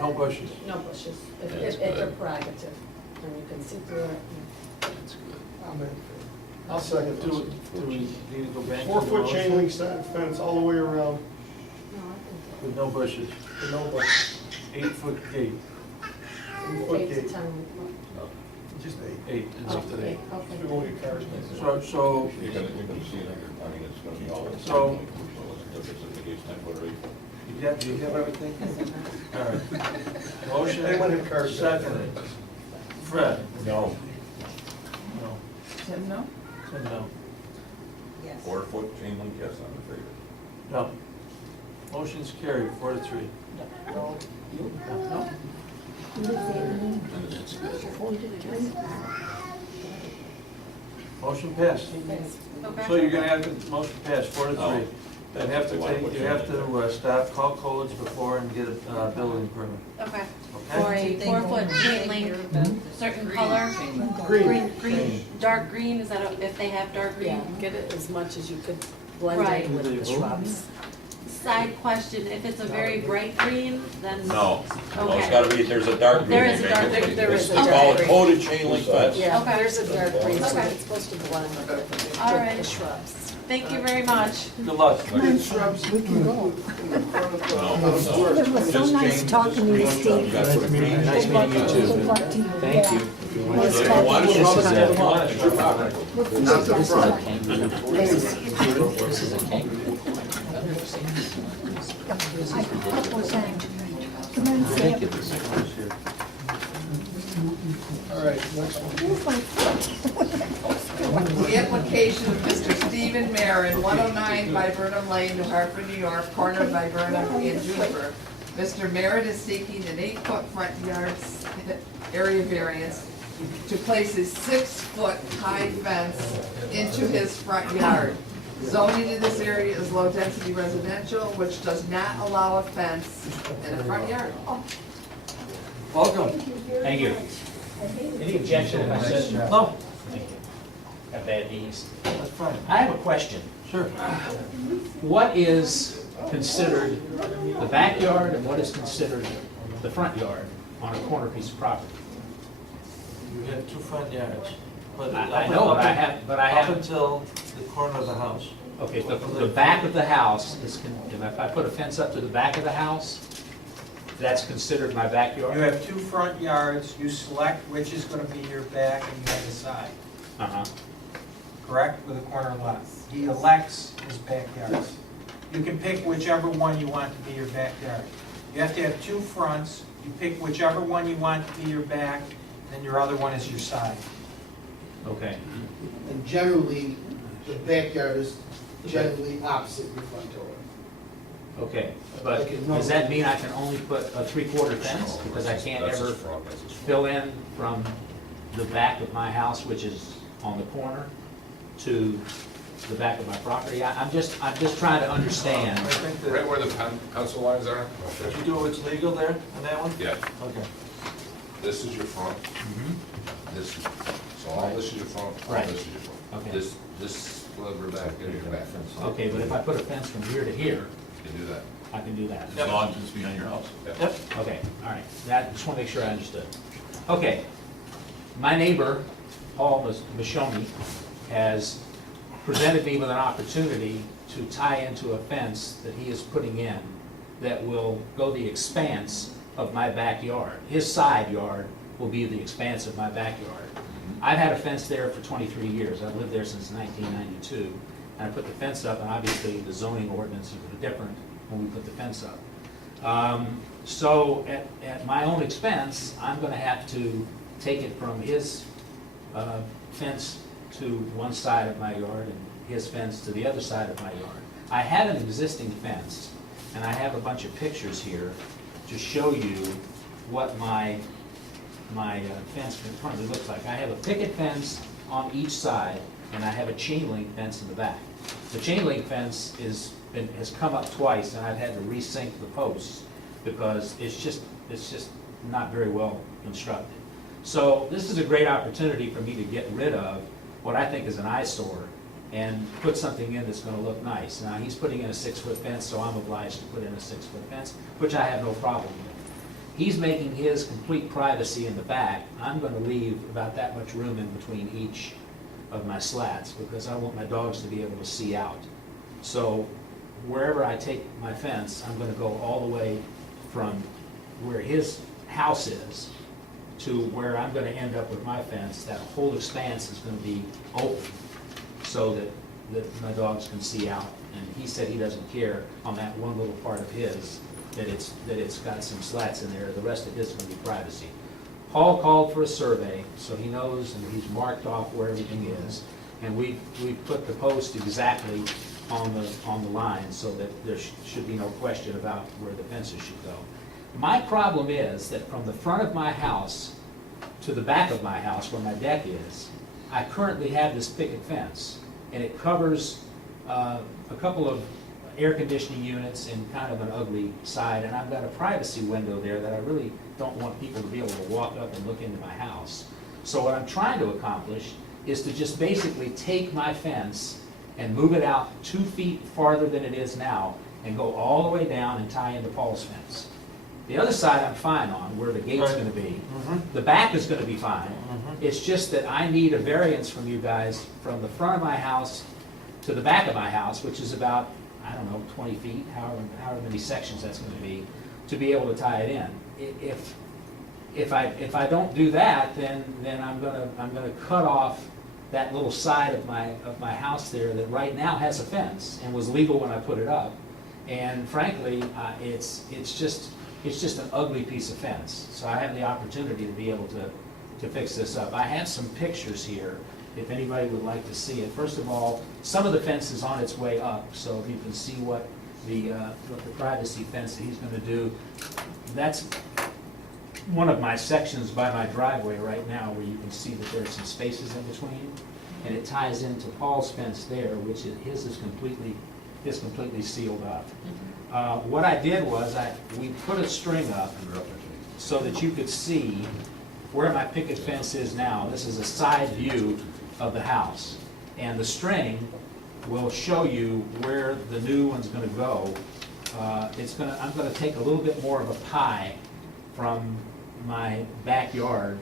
No bushes. no bushes, That's it's your good. prerogative, and you can see through it. I'll second Do, this. do we need to go back to the 4 foot chain motion? link fence all the way around, No, I think With no bushes, with no bush. 8-foot gate, 8-foot 8 to gate, 10. just 8. 8, it's up to 8. Okay. We won't get cars. So, You're gonna see it under, I mean, it's gonna be all. So- If it's the gate's 10 foot or 8 foot. do you have everything? All right. Motion, They might have cars. seconded. Fred? No. No. Tim, no? Tim, no. Yes. 4 foot chain link, yes, I'm in favor. No. Motion's carried, 4 to 3. No. What does that mean? 4 to 3? Motion passed. Okay. So you're gonna have the motion passed, 4 to 3. No. You have to take, you have to stop, call codes before and get a building permit, Okay. okay? For a 4 foot chain link, certain color, Green. green, dark green, is that if they have dark Yeah, green? get it as much as you could blend Right. it with the shrubs. Side question, if it's a very bright green, then. No, no, it's Okay. gotta be, there's a dark green. There is a dark green. There is a It's dark called green. coated chain link fence. Yeah, Okay. there's a dark green, so Okay. it's supposed to blend with the All right. shrubs. Thank you very much. Good luck. Come on, shrubs, we can go. No, Steve, it was so Just nice chain- talking to you, You Steve. gotta put a green. Nice meeting you too. Good luck to you. Thank you. Nice You don't want talking to you. shrubs, you don't want it, it's your property. Look who's Not the just front. I couple times. Come on, Sam. All right, next one. Here's my foot. The application of Mr. Stephen Marin, 109 Viburnum Lane, New Hartford, New York, corner of Viburnum and Juniper. Mr. Marin is seeking an 8-foot front yard area variance to place a 6-foot high fence into his front yard. Zoning in this area is low-density residential, which does not allow a fence in the front yard. Welcome. Thank you. Any objection if I said? No, Got bad knees. that's fine. I have a question. Sure. What is considered the backyard and what is considered the front yard on a corner piece of property? You have two front yards. But I know, but I Up have, until the corner of the house. okay, the back of the house is, if I put a fence up to the back of the house, that's considered my You backyard? have two front yards, you select which is gonna be your back and you have the side, Uh-huh. correct, with a corner lot. He elects his backyards. You can pick whichever one you want to be your backyard. You have to have two fronts, you pick whichever one you want to be your back, then your other one is your side. Okay. And generally, the backyard is generally opposite your front door. Okay, but does that mean I can only put a 3/4 fence? Because I can't That's his ever front, that's his front. fill in from the back of my house, which is on the corner, to the back of my property? I'm just trying to understand. I think Right that, where the pencil lines are? did you do what's legal there on that one? Yeah, Okay. this is your front, Mhm. this, so all this is your front, all Right. this is your front. Okay. This sliver back is your back. Okay, but if I put a fence from here to here, You can do that. I can do that. As long as it's behind your house. Yep. Okay, all right. That, just want to make sure I understood. Okay. My neighbor, Paul Mashoni, has presented me with an opportunity to tie into a fence that he is putting in that will go the expanse of my backyard. His side yard will be the expanse of my backyard. I've had a fence there for 23 years. I've lived there since 1992. And I put the fence up, and obviously the zoning ordinances were different when we put the fence up. So at my own expense, I'm gonna have to take it from his fence to one side of my yard and his fence to the other side of my yard. I have an existing fence, and I have a bunch of pictures here to show you what my fence currently looks like. I have a picket fence on each side, and I have a chain link fence in the back. The chain link fence has come up twice, and I've had to resink the posts because it's just not very well constructed. So this is a great opportunity for me to get rid of what I think is an eyesore and put something in that's gonna look nice. Now, he's putting in a 6-foot fence, so I'm obliged to put in a 6-foot fence, which I have no problem with. He's making his complete privacy in the back. I'm gonna leave about that much room in between each of my slats because I want my dogs to be able to see out. So wherever I take my fence, I'm gonna go all the way from where his house is to where I'm gonna end up with my fence. That whole expanse is gonna be open so that my dogs can see out. And he said he doesn't care on that one little part of his, that it's got some slats in there. The rest of it is gonna be privacy. Paul called for a survey, so he knows, and he's marked off where everything is. And we've put the post exactly on the line so that there should be no question about where the fences should go. My problem is that from the front of my house to the back of my house where my deck is, I currently have this picket fence, and it covers a couple of air conditioning units and kind of an ugly side, and I've got a privacy window there that I really don't want people to be able to walk up and look into my house. So what I'm trying to accomplish is to just basically take my fence and move it out 2 feet farther than it is now and go all the way down and tie into Paul's fence. The other side I'm fine on, where the gate's Right. gonna be. Mhm. The back is gonna be fine. Mhm. It's just that I need a variance from you guys from the front of my house to the back of my house, which is about, I don't know, 20 feet, however many sections that's gonna be, to be able to tie it in. If I don't do that, then I'm gonna cut off that little side of my house there that right now has a fence and was legal when I put it up. And frankly, it's just an ugly piece of fence. So I have the opportunity to be able to fix this up. I have some pictures here, if anybody would like to see it. First of all, some of the fence is on its way up, so if you can see what the privacy fence that he's gonna do. That's one of my sections by my driveway right now where you can see that there's some spaces in between. and it ties into Paul's fence there, which is, his is completely sealed up. What I did was, we put a string up so that you could see where my picket fence is now. This is a side view of the house. And the string will show you where the new one's gonna go. I'm gonna take a little bit more of a pie from my backyard,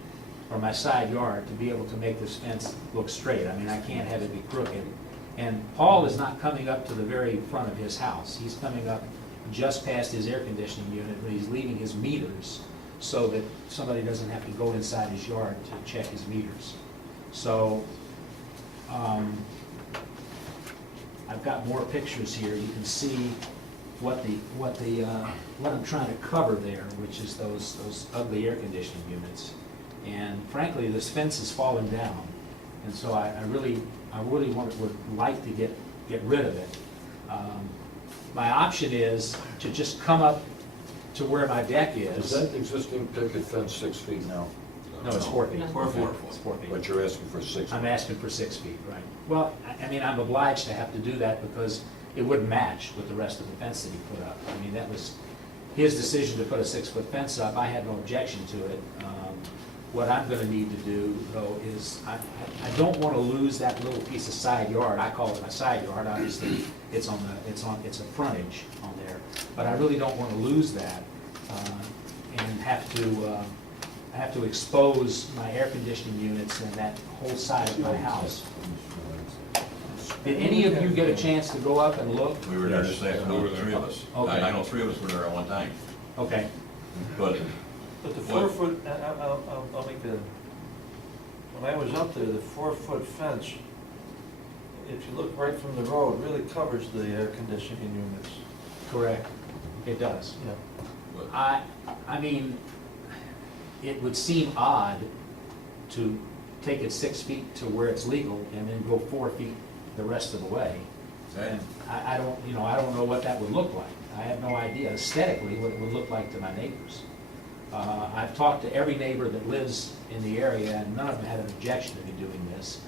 or my side yard, to be able to make this fence look straight. I mean, I can't have it be crooked. And Paul is not coming up to the very front of his house. He's coming up just past his air conditioning unit, but he's leaving his meters so that somebody doesn't have to go inside his yard to check his meters. So, I've got more pictures here. You can see what I'm trying to cover there, which is those ugly air conditioning units. And frankly, this fence is falling down, and so I really would like to get rid of it. My option is to just come up to where my deck Is is. that existing picket fence 6 feet now? No, it's 4 feet. 4 feet. It's 4 feet. But you're asking for 6 feet? I'm asking for 6 feet, right. Well, I mean, I'm obliged to have to do that because it wouldn't match with the rest of the fence that he put up. I mean, that was his decision to put a 6-foot fence up. I had no objection to it. What I'm gonna need to do, though, is I don't wanna lose that little piece of side yard. I call it my side yard. Obviously, it's a frontage on there. But I really don't wanna lose that, and have to expose my air conditioning units and that whole side of my house. Did any of you get a chance to go up and look? We were there this afternoon, 3 of us. Okay. I know 3 of us were there at one time, Okay. but But the What? 4-foot, I'll make the, when I was up there, the 4-foot fence, if you look right from the road, really covers the air conditioning units. Correct. It does. Yeah. I mean, it would seem odd to take it 6 feet to where it's legal and then go 4 feet the rest of the way. And I don't know what that would look like. I have no idea aesthetically what it would look like to my neighbors. I've talked to every neighbor that lives in the area, and none of them had an objection to me doing this.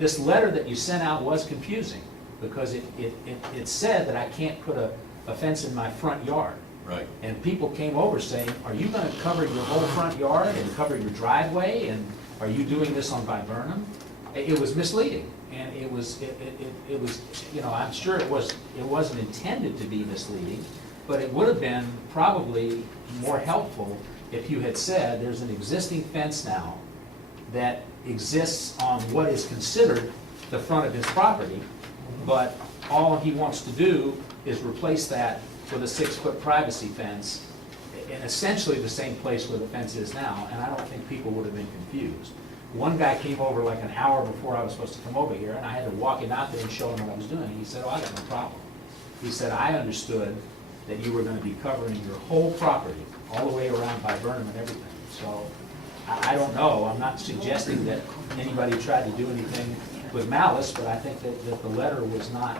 This letter that you sent out was confusing, because it said that I can't put a fence in my front yard. right. And people came over saying, are you gonna cover your whole front yard and cover your driveway, and are you doing this on Viburnum? It was misleading, and it was, I'm sure it wasn't intended to be misleading, but it would have been probably more helpful if you had said, there's an existing fence now that exists on what is considered the front of his property, but all he wants to do is replace that with a 6-foot privacy fence in essentially the same place where the fence is now, and I don't think people would have been confused. One guy came over like an hour before I was supposed to come over here, and I had to walk him out there and show him what I was doing. He said, oh, I got no problem. He said, I understood that you were gonna be covering your whole property, all the way around Viburnum and everything. So, I don't know, I'm not suggesting that anybody tried to do anything with malice, but I think that the letter was not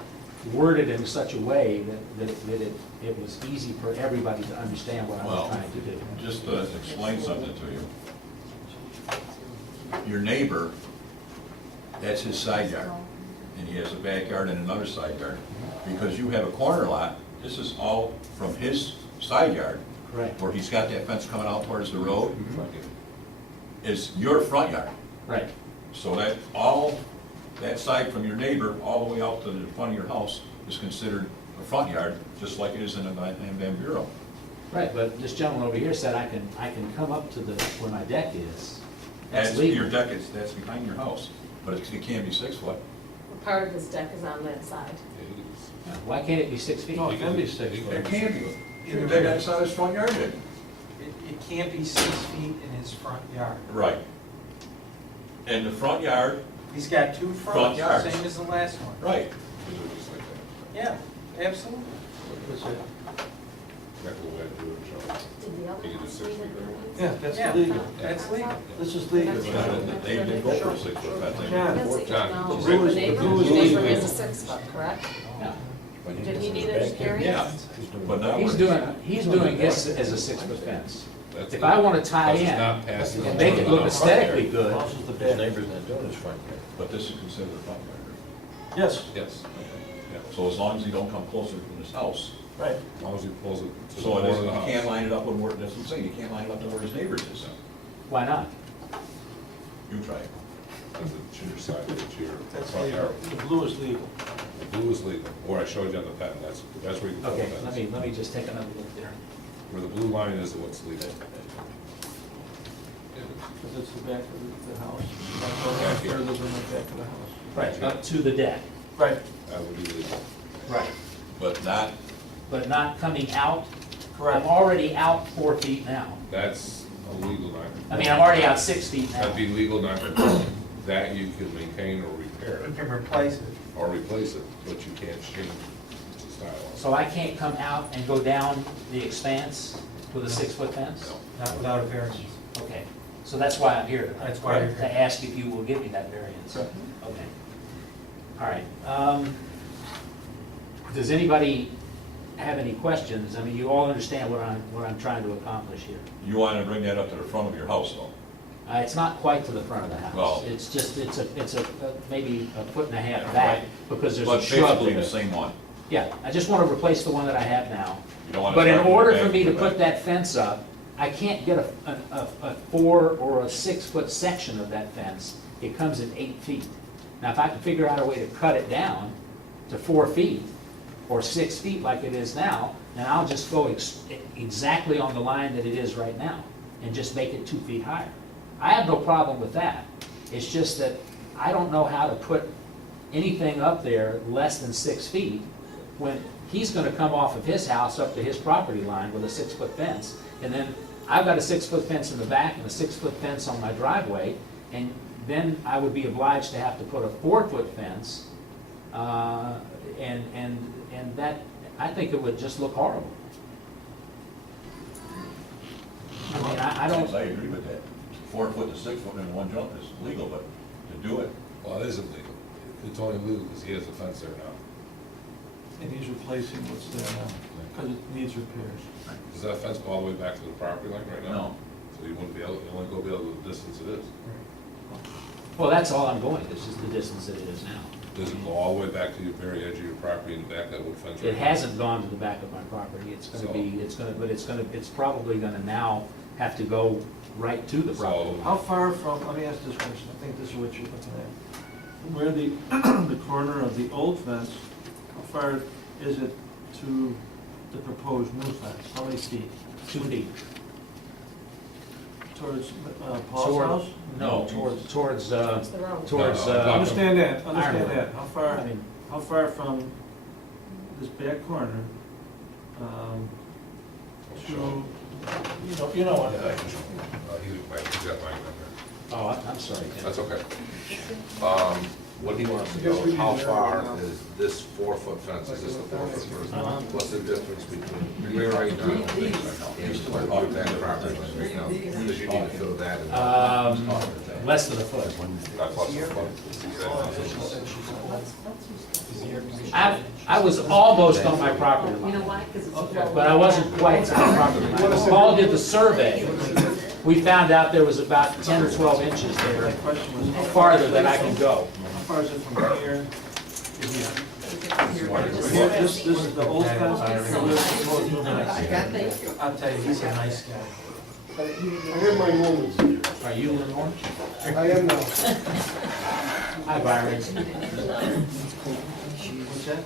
worded in such a way that it was easy for everybody to understand what I was Well, trying to do. just to explain something to you. Your neighbor, that's his side yard, and he has a backyard and another side yard. Because you have a corner lot, this is all from his side yard, Correct. where he's got that fence coming out towards the road, is your front yard. Right. So that side from your neighbor, all the way out to the front of your house, is considered a front yard, just like it is in Van Bureau. Right, but this gentleman over here said I can come up to where my deck is. That's Your legal. deck is, that's behind your house, but it can't be 6 foot. Part of his deck is on that side. Why can't it be 6 feet? No, it can be 6 foot. It can't be. Your deck outside his front yard, then. It can't be 6 feet in his front yard. Right. And the front yard, He's got 2 Front fronts, yards. same as the last one. right. Yeah, absolutely. Did the other house need a variance? Yeah, that's Yeah. legal. That's legal. This is legal. They didn't go for a 6 foot fence. John. Yes, he- no, Who the is- neighbor, who is the neighbor legal? is a 6-foot, correct? Yeah. Did he need a variance? Yeah, but now He's we're- doing his as a 6-foot fence. That's If I wanna tie because it's in not past the and make it look front aesthetically yard. good, As long as the His back. neighbor's not doing his front yard. But this is considered a front yard. Yes, Yes, Yeah, so as long as you don't come closer to this house. right. as long as you pulls it to the So it corner is, of you the house. can't line it up with where, that's what I'm saying, you can't line it up to where his neighbors is. why not? You try it. That's your side, it's your That's front legal. yard. The blue is legal. The blue is legal, or I showed you on the patent, that's where you can pull Okay, the fence. let me just take another look there. Where the blue line is what's legal. Because it's the back of the house. Back here. Further than the back of the house. Right, up to the deck, Right, That would be legal. right, But not, but not coming out. correct. I'm already out 4 feet now. That's a legal I mean, I'm already out 6 feet now. That'd be legal non-conforming. That you can maintain or repair You it, can replace it. or replace it, but you can't change the style of it. So I can't come out and go down the expanse with a 6-foot fence? Not without a variance. Okay, so that's why I'm here tonight. That's why you're To here. ask if you will give me that variance. Correct. Okay. All right. Does anybody have any questions? I mean, you all understand what I'm trying to accomplish here. you want to bring that up to the front of your house though. It's not quite to the front of the house. Well- It's just, it's a maybe a foot and a half back because there's a But shrub basically there. the same one. Yeah, I just want to replace the one that I have now. You don't want to But in start from the order back for me to the put back. that fence up, I can't get a 4 or a 6-foot section of that fence. It comes in 8 feet. Now, if I can figure out a way to cut it down to 4 feet or 6 feet like it is now, then I'll just go exactly on the line that it is right now and just make it 2 feet higher. I have no problem with that. It's just that I don't know how to put anything up there less than 6 feet when he's gonna come off of his house up to his property line with a 6-foot fence. And then I've got a 6-foot fence in the back and a 6-foot fence on my driveway. And then I would be obliged to have to put a 4-foot fence. And that, I think it would just look horrible. I mean, I don't. I agree with that. 4 foot to 6 foot in one jump is legal, but to do it, Well, it isn't legal. It's only legal because he has a fence there now. And he's replacing what's there now, because it needs repairs. Does that fence go all the way back to the property line right now? no. So you wouldn't be able, you only go be able to the distance it is. Well, that's all I'm going, it's just the distance that it is now. Does it go all the way back to the very edge of your property and back that wood fence? right It now? hasn't gone to the back of my property, it's gonna be, it's probably gonna now have to go right to the property. So, How far from, let me ask this question, I think this is what you're looking at. Where the, the corner of the old fence, how far is it to the proposed new fence? How many feet? 2 feet. Towards Paul's Toward- house? No, towards, It's the road. towards, No, I'm talking- Understand that, understand Ironwood. that. I mean, How far from this back corner, to, you know what? yeah, I can show you. He's got mine on oh, I'm sorry. there. Tim. That's okay. What he wants to know is how far is this 4-foot fence, is this the 4-foot fence? What's the difference between where right now and that property line right now? Because you need to fill that in. Less than a foot. Not plus the foot. I was almost on my property You know line, why? Because it's a but I wasn't quite on my property line. When Paul did the survey, we found out there was about 10 or 12 inches there My question was, farther than I can go. how far is it from here to here? Here, this is the old fence, or where's the proposed new fence? I'll tell you, he's a nice guy. I have my moments. Are you in orange? I am now. Hi, Byron. What's that?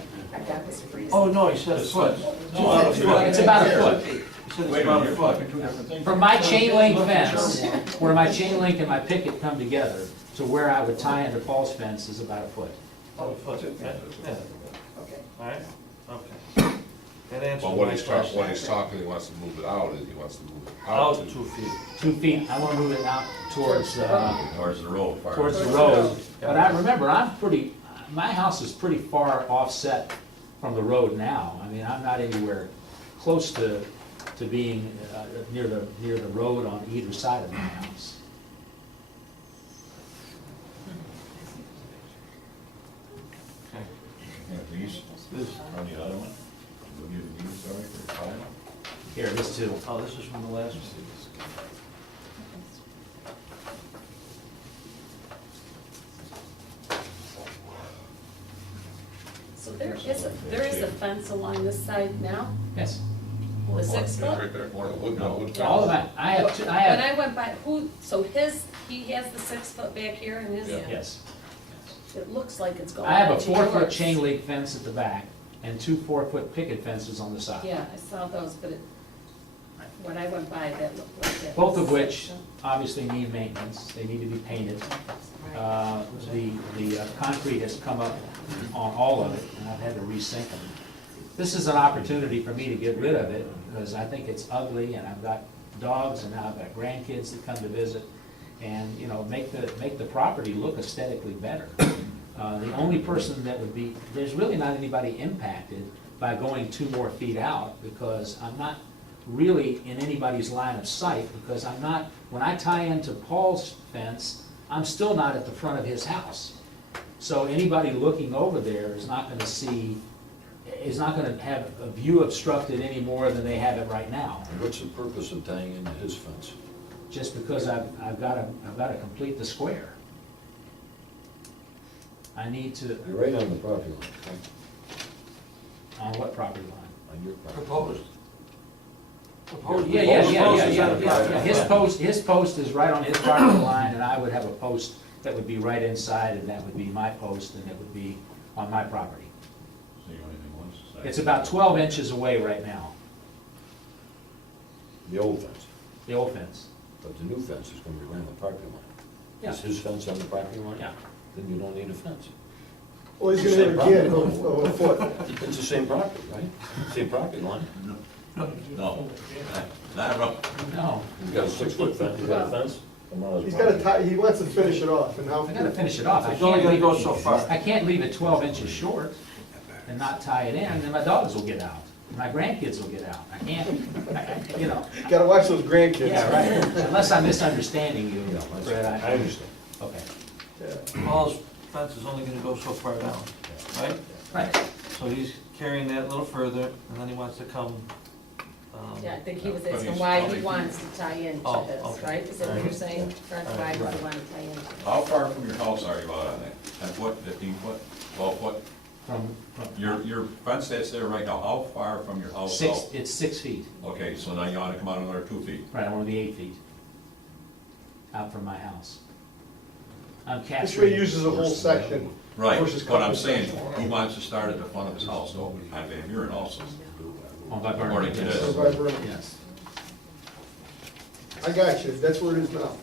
Oh, no, he said a foot. It's about a foot. He said it's about a foot. Two different things. From my chain link fence, where my chain link and my picket come together, to where I would tie into Paul's fence is about a foot. Oh, a foot, yeah, yeah. All right, okay. That answers But my when question. he's talking, he wants to move it out, he wants to move it Out out to 2 feet. 2 feet, I want to move it out towards, Towards the road. far towards as- the road. But I remember, my house is pretty far offset from the road now. I mean, I'm not anywhere close to being near the road on either side of my house. Okay. Yeah, these, This, on the other one, we'll give you these, sorry, for file. Here, this too. Oh, this is from the last one. So there is a fence along this side now? Yes. The 6 foot? Right there, more wood, no, wood. All of that, I have, When I went by, so he has the 6 foot back here and his, Yeah. yes. it looks like it's going I have a into 4-foot yours. chain link fence at the back and 2 4-foot picket fences on the side. Yeah, I saw those, but when I went by, that looked like that. Both was of which section. obviously need maintenance, they need to be painted. The concrete has come up on all of it, and I've had to re-sink them. This is an opportunity for me to get rid of it, because I think it's ugly, and I've got dogs, and now I've got grandkids that come to visit, and, you know, make the property look aesthetically better. The only person that would be, there's really not anybody impacted by going 2 more feet out, because I'm not really in anybody's line of sight, because I'm not, when I tie into Paul's fence, I'm still not at the front of his house. So anybody looking over there is not gonna see, is not gonna have a view obstructed any more than they have it right now. And what's the purpose of tying into his fence? Just because I've gotta complete the square. I need to, You're right on the property line, okay? on what property line? On your property. Proposed. Yeah. His post is right on his property line, and I would have a post that would be right inside, and that would be my post, and it would be on my property. So you only need one side. It's about 12 inches away right now, The old fence, the old fence. but the new fence is gonna be around the property line. Yeah. Is his fence on the property line? Yeah. Then you don't need a fence. Well, he's gonna have a gap of a foot. It's the same property, right? Same property line. No, not up. No, He's got a 6-foot fence, he's got a fence. He's gotta tie, he wants to finish it off, and how? I gotta finish it off. I It's only can't gonna leave go it- so far. I can't leave it 12 inches short and not tie it in, and then my dogs will get out. My grandkids will get out. I can't, you know. Gotta watch those grandkids. Yeah, right. Unless I'm misunderstanding you, Fred. I understand. Okay. Yeah. Paul's fence is only gonna go so far down, right? Right. So he's carrying that a little further, and then he wants to come, Yeah, I think he was But asking he's why he probably- wants to tie into Oh, his, okay. right? Is that what you're saying, Fred? Why does he want to tie into? How far from your house are you out on that? 10 foot, 15 foot, 12 foot? From Your fence that's there right now, how far from your house out? it's 6 feet. Okay, so now you ought to come out another 2 feet. Right, I want to be 8 feet out from my house. I'm This way capturing. he uses a whole section. Right, versus but I'm couple saying, sections. he wants to start at the front of his house, so on Van Buren also. On by Vernon, According to yes. this. By Vernon. Yes. I got you, that's where it is now.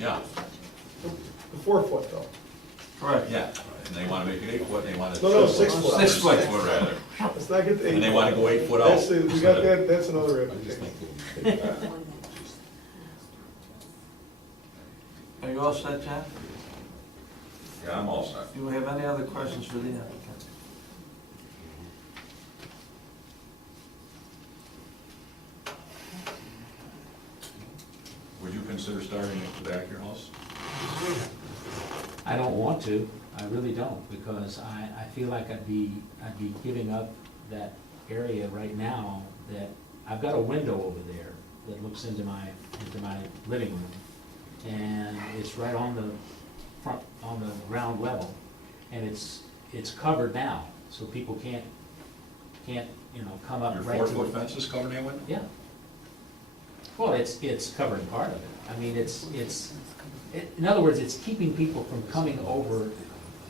Yeah, The 4 foot though. correct. yeah, and they want to make it 8 foot, they want to. No, 6 foot. 6 foot. 6 foot rather. Let's not get to 8. And they want to go 8 foot out. That's, we got that, that's another application. Are you all set, John? Yeah, I'm all set. Do you have any other questions for the applicant? Would you consider starting at the back of your house? I don't want to, I really don't, because I feel like I'd be giving up that area right now that, I've got a window over there that looks into my living room. And it's right on the front, on the ground level, and it's covered now, so people can't, you know, come up Your right to 4 it. foot fence is covering that window? Yeah. Well, it's covering part of it. I mean, in other words, it's keeping people from coming over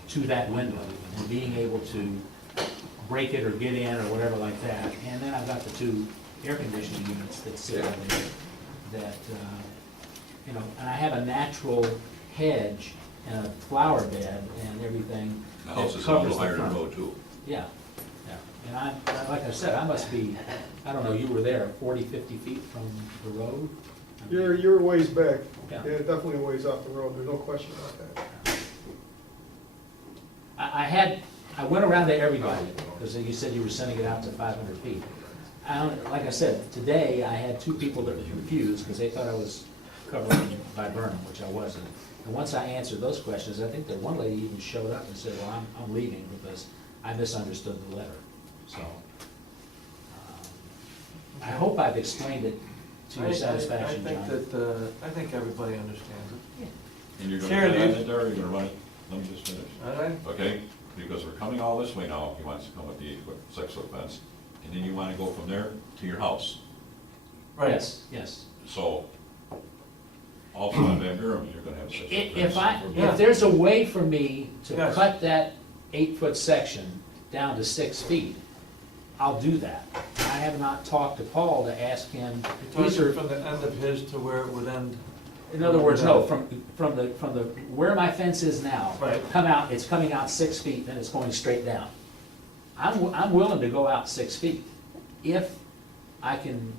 to that window and being able to break it or get in or whatever like that. And then I've got the 2 air conditioning units that sit over there that, you know, and I have a natural hedge and a flower bed and everything The that house is a covers little the higher than front. the road too. Yeah, yeah. And like I said, I must be, I don't know, you were there, 40, 50 feet from the road? I mean, You're ways back. Yeah. Yeah, definitely ways off the road, there's no question about that. I went around to everybody, because you said you were sending it out to 500 feet. Like I said, today I had 2 people that were confused, because they thought I was covering by Burnham, which I wasn't. And once I answered those questions, I think that one lady even showed up and said, well, I'm leaving because I misunderstood the letter. So, I hope I've explained it to your satisfaction, I John. think that, I think everybody understands it. And you're gonna Karen, cut on you- it there, or you're gonna run it, let me just finish. All right? Okay, because we're coming all this way now, he wants to come with the 8-foot, 6-foot fence, and then you wanna go from there to your house. Right. Yes, yes. So, also on Van Buren, you're gonna have a 6-foot fence. If there's a way for me to Yes. cut that 8-foot section down to 6 feet, I'll do that. I have not talked to Paul to ask him, You're these talking are, from the end of his to where it would end. in other words, no, from the, where my fence is now, Right. it's coming out 6 feet, then it's going straight down. I'm willing to go out 6 feet. If I can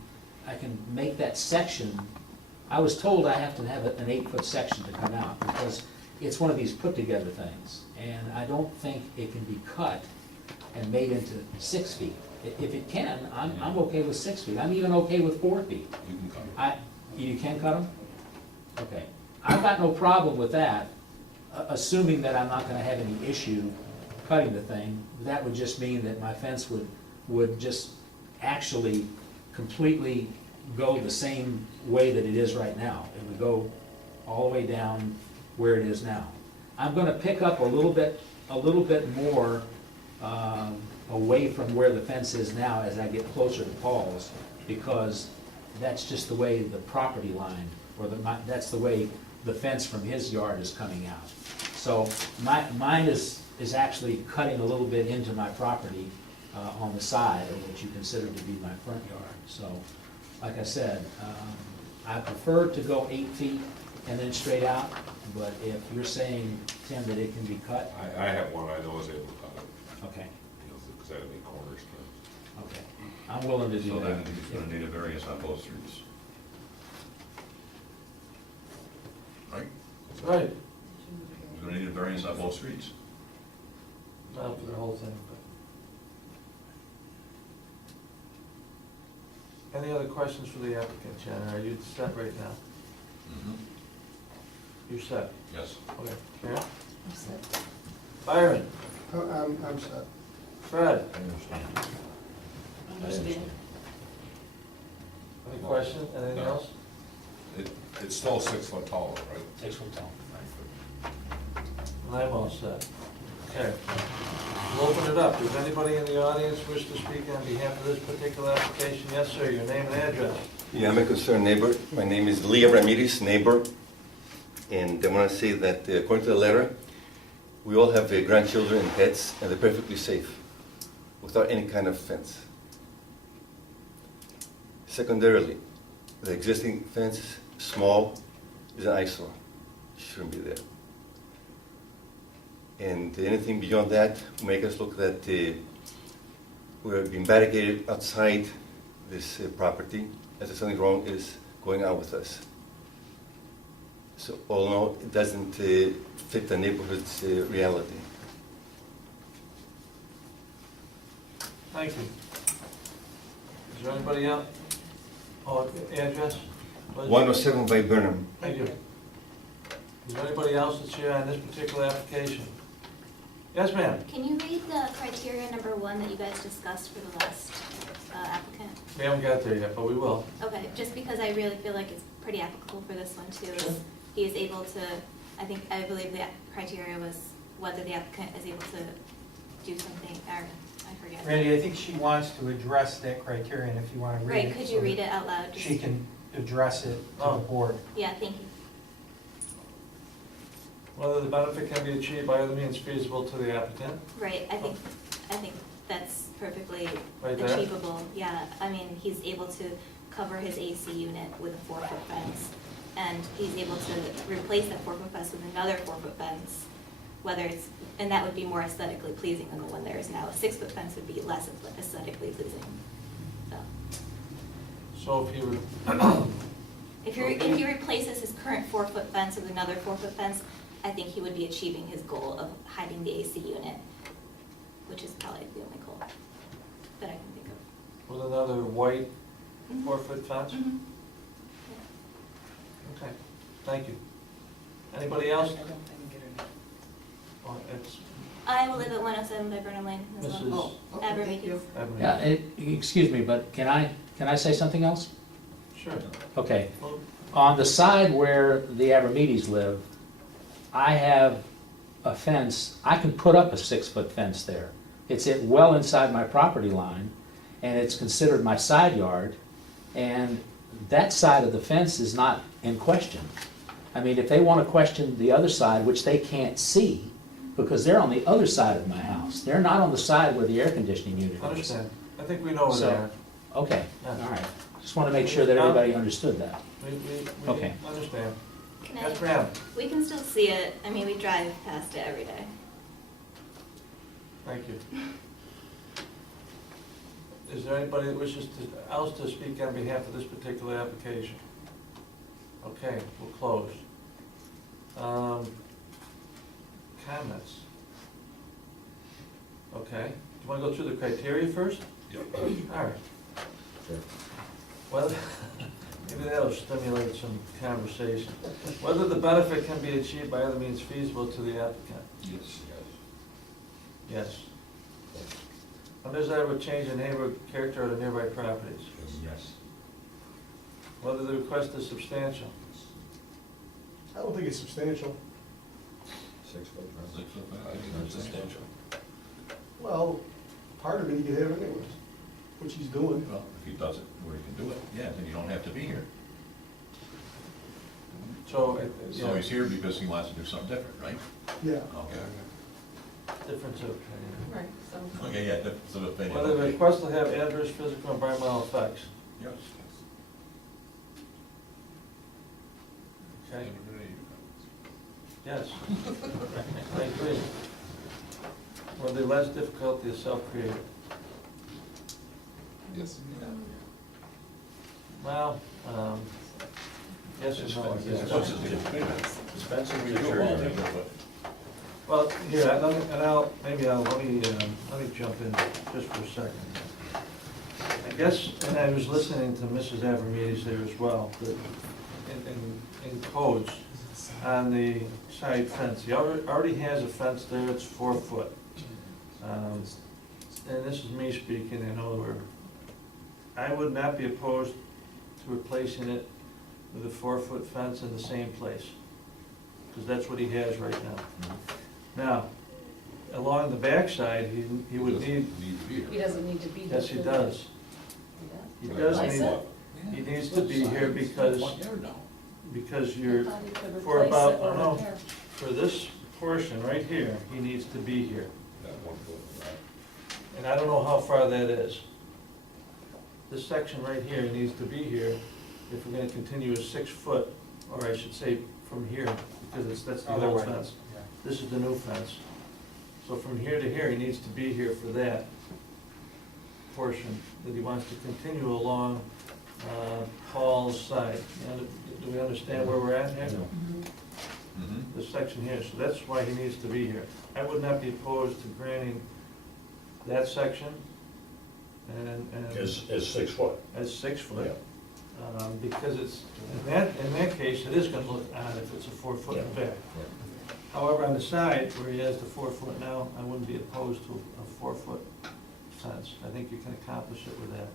make that section, I was told I have to have an 8-foot section to come out, because it's one of these put-together things, and I don't think it can be cut and made into 6 feet. If it can, I'm okay with 6 feet, I'm even okay with 4 feet. You can come. You can cut them? Okay. I've got no problem with that, assuming that I'm not gonna have any issue cutting the thing. That would just mean that my fence would just actually completely go the same way that it is right now. It would go all the way down where it is now. I'm gonna pick up a little bit more away from where the fence is now as I get closer to Paul's, because that's just the way the property line, or that's the way the fence from his yard is coming out. So mine is actually cutting a little bit into my property on the side of what you consider to be my front yard. So, like I said, I prefer to go 8 feet and then straight out, but if you're saying, Tim, that it can be cut, I have one, I know I was able to cut it, okay, because I had to make corners to okay. I'm willing to So do then that. he's gonna need a variance on both streets. Right? Right. He's gonna need a variance on both streets. Not for the whole thing, but. Any other questions for the applicant, Shannon? Are you set right now? You're set? Yes. Okay. Karen? Byron? I'm set. Fred? I understand. Understand. Any questions? Anything No. else? It's still 6 foot tall, right? 6 foot tall. And I'm all set. Okay. We'll open it up. Does anybody in the audience wish to speak on behalf of this particular application? Yes, sir. Your name and address. Yeah, I'm a concerned neighbor. My name is Leah Ramirez, neighbor. And I want to say that according to the letter, we all have grandchildren and pets, and they're perfectly safe without any kind of fence. Secondarily, the existing fence, small, is an eyesore. Shouldn't be there. And anything beyond that will make us look that we're being barricaded outside this property, as if something wrong is going on with us. So all in all, it doesn't fit the neighborhood's reality. Thank you. Is there anybody else? Oh, address? What is it? 107 by Burnham. Thank you. Is there anybody else that's here on this particular application? Yes, ma'am. Can you read the criteria number 1 that you guys discussed for the last applicant? We haven't got there yet, but we will. Okay, just because I really feel like it's pretty applicable for this one too. Sure. He is able to, I believe the criteria was whether the applicant is able to do something, or I forget. Randy, I think she wants to address that criterion, if you want to read it. Right, could you read it out loud? She can address it to the board. Yeah, thank you. Whether the benefit can be achieved by other means feasible to the applicant. Right, I think that's perfectly Right there? achievable. Yeah, I mean, he's able to cover his AC unit with a 4-foot fence, and he's able to replace that 4-foot fence with another 4-foot fence, and that would be more aesthetically pleasing than the one there is now. A 6-foot fence would be less aesthetically pleasing, so. So if he were, If he replaces his current 4-foot fence with another 4-foot fence, I think he would be achieving his goal of hiding the AC unit, which is probably the only goal that I can think of. with another white Mhm. 4-foot fence? Mhm. Okay, thank you. Anybody else? Oh, it's I will live at 107 by Burnham Lane as Mrs. well. Oh, okay, thank you. Ebony. Yeah, excuse me, but can I can I say something else? Sure. Okay. On the side where the Avramedes live, I have a fence, I can put up a 6-foot fence there. It's well inside my property line, and it's considered my side yard, and that side of the fence is not in question. I mean, if they want to question the other side, which they can't see, because they're on the other side of my house. They're not on the side where the air conditioning unit is. Understand. I think we know where they are. Okay, Yeah. all right. Just want to make sure that everybody understood that. We Okay. understand. Can I- Yes, ma'am. We can still see it, I mean, we drive past it every day. Thank you. Is there anybody that wishes else to speak on behalf of this particular application? Okay, we'll close. Comments? Okay, do you want to go through the criteria first? Yep. All right. Well, maybe that'll stimulate some conversation. Whether the benefit can be achieved by other means feasible to the applicant? Yes. Yes. Undesirable change in neighborhood character of the nearby properties? Yes. Whether the request is substantial? I don't think it's substantial. 6 foot fence. 6 foot fence, I think that's substantial. Well, part of it he could have anyways, which he's doing. Well, if he does it where he can do it, yeah, then you don't have to be here. So, So he's here because he wants to do something different, right? Yeah. Okay. difference of opinion. Right, so. Okay, yeah, difference of opinion. Whether the okay. request will have adverse physical and environmental effects? Yes. Okay. Yes. I agree. Were the less difficulty is self-created? Yes. Well, yes and no, I guess. What's the difference? Dispensing we do all that, but. Well, here, let me jump in just for a second. I guess, and I was listening to Mrs. Avramedes there as well, that in codes on the side fence, he already has a fence there, it's 4 foot. And this is me speaking, I know I would not be opposed to replacing it with a 4-foot fence in the same place, because that's what he has right now. Now, along the backside, he would need, He doesn't need to be here. yes, he does. He does need, he needs to be here because you're, for about, for this portion right here, he needs to be here. And I don't know how far that is. This section right here needs to be here if we're gonna continue a 6 foot, or I should say from here, because that's the Other old way. fence. This is the new fence. So from here to here, he needs to be here for that portion that he wants to continue along Paul's side. Do we understand where we're at here? Mm-hmm. This section here, so that's why he needs to be here. I would not be opposed to granting that section and. As 6 foot. As 6 foot. Yeah. Because it's, in that case, it is gonna look odd if it's a 4 foot in the back. Yeah. However, on the side, where he has the 4 foot now, I wouldn't be opposed to a 4 foot fence. I think you can accomplish it with that.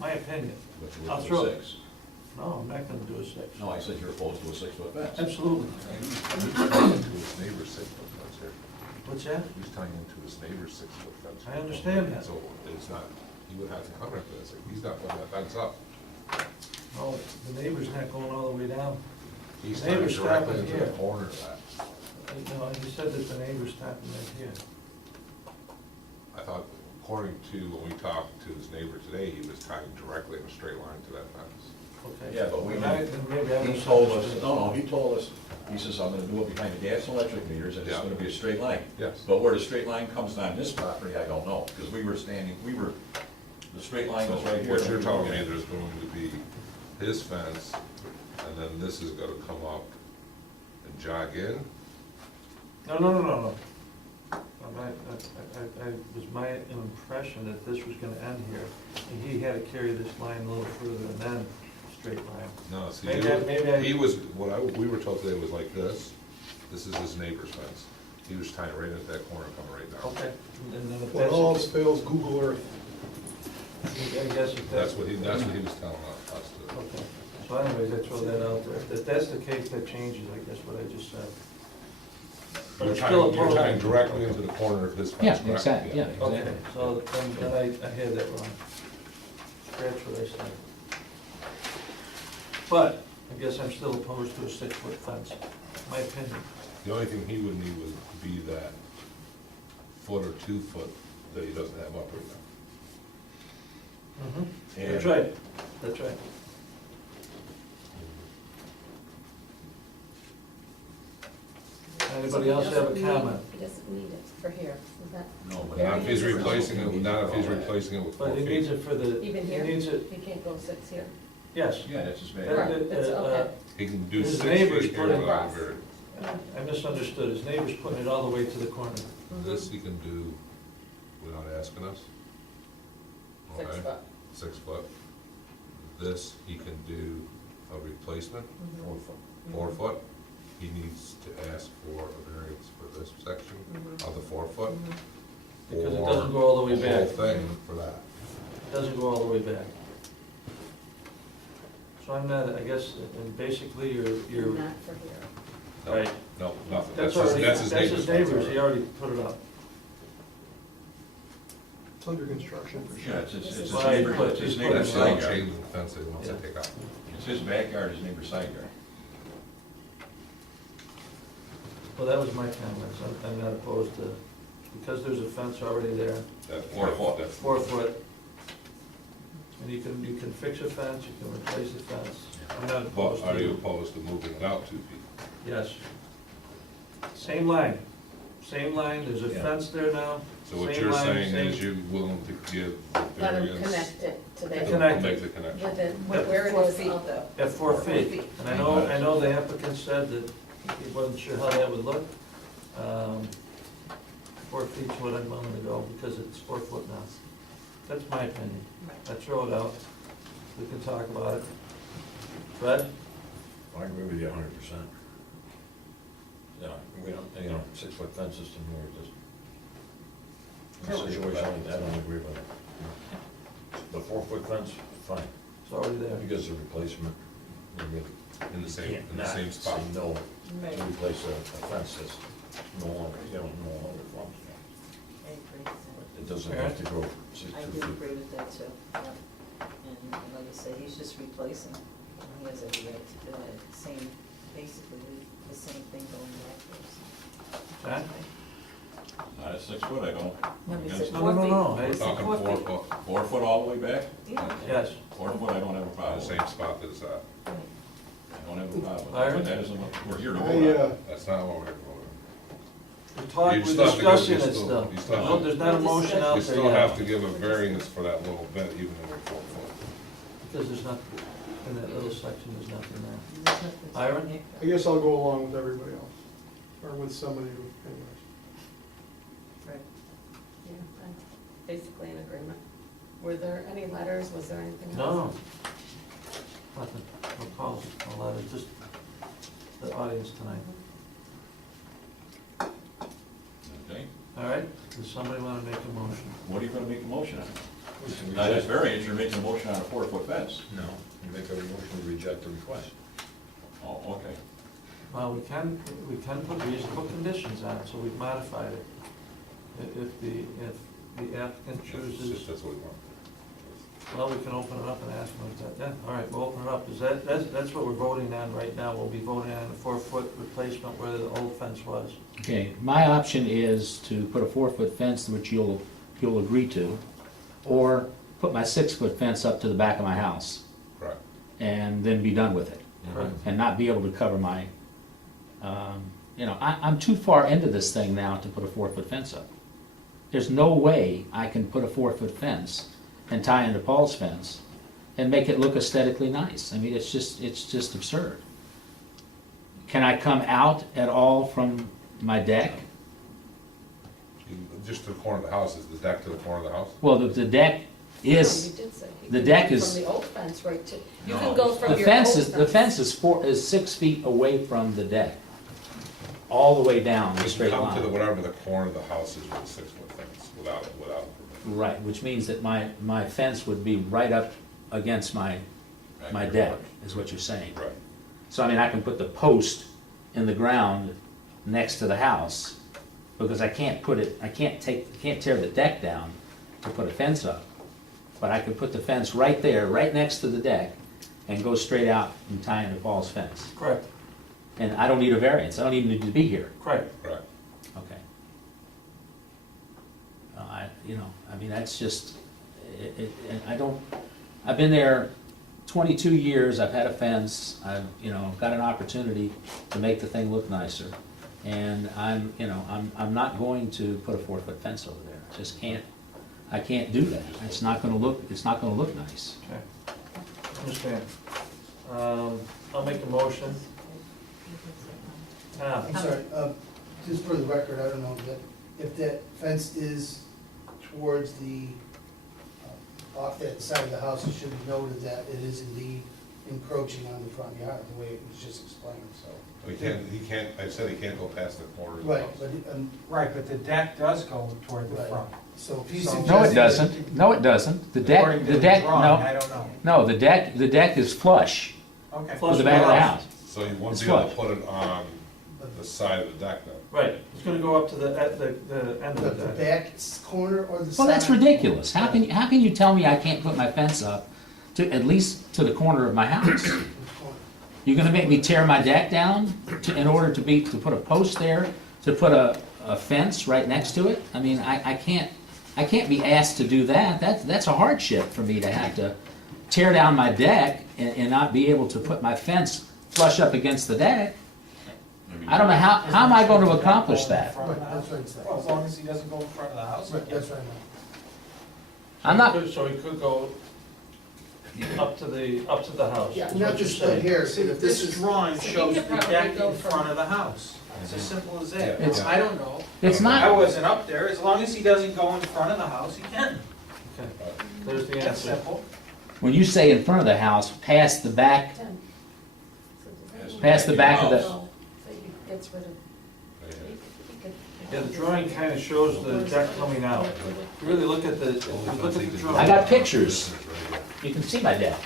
My opinion. But you I'll would throw do it. 6. No, I'm not gonna do a 6. No, I said you're opposed to a 6 foot fence. Absolutely. He's tying into his neighbor's 6 foot fence here. What's that? He's tying into his neighbor's 6 foot fence. I understand that. So it's not, he would have to come after this, he's not putting that fence up. No, the neighbor's not going all the way down. He's The tying neighbor's directly stopping into the here. corner of that. No, you said that the neighbor's stopping right here. I thought, according to when we talked to his neighbor today, he was tying directly in a straight line to that fence. Okay. Yeah, but we, Then maybe I he told us, misunderstood. he told us, he says, I'm gonna do it behind the gas and electric meters, and it's Yeah. gonna be a straight line. Yes. But where the straight line comes on this property, I don't know, because the straight line So was right here. what you're telling me, there's going to be his fence, and then this is gonna come up and jog in? No. It was my impression that this was gonna end here, and he had to carry this line a little further and then straight line. No, see, Maybe he was, we were told today was like this is his neighbor's fence. He was tying right into that corner, coming right down. Okay. And then if When that's- all else fails, Google Earth. I guess if That's what he was telling us to. Okay, so anyways, I throw that out there. If that's the case, that changes, I guess, what I just said. But it's still You're opposed. tying directly into the corner of his fence, Yeah, correct? exactly, yeah, Okay, exactly. so then I had that wrong. Scratch what I said. But I guess I'm still opposed to a 6-foot fence, my opinion. The only thing he would need would be that foot or 2 foot that he doesn't have up right now. That's right, that's right. Anybody else have a comment? He doesn't need it for here, is that? No, but Not if he's replacing it, not if he's replacing it with 4 But he needs feet. it for the, Even he here? needs it, He can't go 6 here? yes. Yeah, that's his bad. Right, that's okay. He can do His 6 neighbor's feet here putting without across. very. I misunderstood, his neighbor's putting it all the way to the corner. This he can do without asking us. 6 Okay, foot. 6 foot. This he can do a replacement, 4 foot. 4 foot. He needs to ask for a variance for this section of the 4 foot. Because it or doesn't go all the way The whole back. thing for that. It doesn't go all the way back. So I'm not, I guess, and basically you're, Not for here. No, right. No, nothing. That's his- already, that's that's his neighbor's, he fence. already put it up. It's under construction for Yeah, sure. it's his Right, neighbor, but it's his he's neighbor's That's putting not it side up. yard. changing the fence that he wants to Yeah. take out. It's his backyard, his neighbor's side yard. Well, that was my comments, I'm not opposed to, because there's a fence already there, That 4 foot. that's 4 foot. And you can fix a fence, you can replace a fence. I'm not opposed But are you to, opposed to moving it out 2 feet? yes. Same line, there's a Yeah. fence there now. So what Same you're line, saying same- is you're willing to give the Let him variance? connect it to To that. connect Make it. the connection. Within, Yep. where it 4 is feet. of the. At 4 feet. feet. And I know the applicant said that he wasn't sure how that would look. 4 feet's what I'm willing to go, because it's 4 foot now. That's my opinion. I throw it out, we can talk about it. Fred? I agree with you 100%. Yeah, we don't, 6-foot fence system here, just, in a situation like that, I don't agree with it. The 4-foot fence, fine, It's already there. because the replacement, you really In the same, can't in the not same spot. say no Right. to replace a fence that's no longer, no longer functional. I agree. It doesn't have to go 6 I 2 do feet. agree with that too, yeah. And like I said, he's just replacing, and he has every right to do it, same, basically, the same thing going back Jack? Not at 6 foot, I don't. No, he Against said it. No, no, no, no. We're Hey, talking 4 4 feet. foot, 4 foot all the way back? there. Yeah. Yes. 4 foot, I don't have a on problem. the same spot that it's at. Right. I don't have a problem. Byron? But that isn't what we're here to I, vote on. That's not what we're voting. We're You still have to go- discussing you it still- still. you still have- There's not a motion out You there still have yet, to give a variance for that little bit, even if it's 4 foot. because there's not, in that little section, there's nothing there. There's nothing- Byron? I guess I'll go along with everybody else, or with somebody who, anyways. Right. Yeah, I'm basically in agreement. Were there any letters, was there anything else? No. Nothing, no calls, no letters, just the audience tonight. Okay, All right, does somebody want to make a motion? what are you gonna make a motion on? Not as variance, you're making a motion on a 4-foot fence. No, you make a motion to reject the request. Oh, okay. Well, we can put reasonable conditions on it, so we've modified it. If the applicant It's chooses, just, that's what we want. well, we can open it up and ask them if that, yeah, all right, we'll open it up. Is that's what we're voting on right now. We'll be voting on a 4-foot replacement where the old fence was. Okay, my option is to put a 4-foot fence, which you'll agree to, or put my 6-foot fence up to the back of my house, Correct. and then be done with it, Correct. and not be able to cover my, I'm too far into this thing now to put a 4-foot fence up. There's no way I can put a 4-foot fence and tie into Paul's fence and make it look aesthetically nice. I mean, it's just absurd. Can I come out at all from my deck? Just to the corner of the house, is the deck to the corner of the house? Well, the deck No, you is, did say he the could deck go is- from the old fence right to, you No, can go from the your old fence fence. is 6 feet away from the deck, all the way down the Just straight come to the, line. whatever the corner of the house is with a 6-foot fence, without a permit. Right, which means that my fence would be right up against my deck, is what you're saying. Right. So I mean, I can put the post in the ground next to the house, because I can't tear the deck down to put a fence up. But I could put the fence right there, right next to the deck, and go straight out and tie into Paul's fence. Correct, And I don't need a variance, I don't even need to be here. correct. Right. Okay. I mean, that's just, and I've been there 22 years, I've had a fence, I've, got an opportunity to make the thing look nicer. And I'm not going to put a 4-foot fence over there, just can't, I can't do that. It's not gonna look nice. Okay. Understand. I'll make a motion. I'm sorry, just for the record, I don't know, that if that fence is towards the, off that side of the house, it should be noted that it is indeed encroaching on the front yard, the way it was just explained, so. I said he can't go past the corner of the Right, house. but, Right, but the deck does go toward the Right. front. so if he's No, No, it suggesting. doesn't, no, it doesn't. The According to the deck, drawing, no, I don't know. no, the deck is flush Okay. Flush with the back of the house. So you won't It's be able to flush. put it on the side of the deck then? Right, it's gonna go up to the end The of the deck. back corner or the side? Well, that's ridiculous. How can you tell me I can't put my fence up to, at least to the corner of my house? You're gonna make me tear my deck down in order to put a post there, to put a fence right next to it? I mean, I can't be asked to do that. That's a hardship for me to have to tear down my deck and not be able to put my fence flush up against the deck. I don't know, how am I going to accomplish that? Right, that's what it says. Well, as long as he doesn't go in front of the house. Right, that's right. I'm not, So he could go up to the house. Yeah, is not what you're just saying. here, See, if this is. drawing So he shows could the probably deck go in front of the house. It's as simple as that. It's- I don't know. it's I not, wasn't up there. As long as he doesn't go in front of the house, he can. Okay, there's the That's answer. simple. when you say in front of the house, past the back of the, So he gets rid of. Yeah, the drawing kind of shows the deck coming out. If you really look at the drawing. I got pictures. You can see my deck.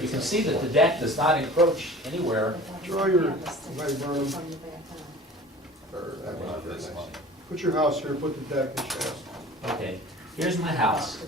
You can see that the deck does not encroach anywhere. Draw your, put your house here, put the deck and shaft. Okay, here's my house.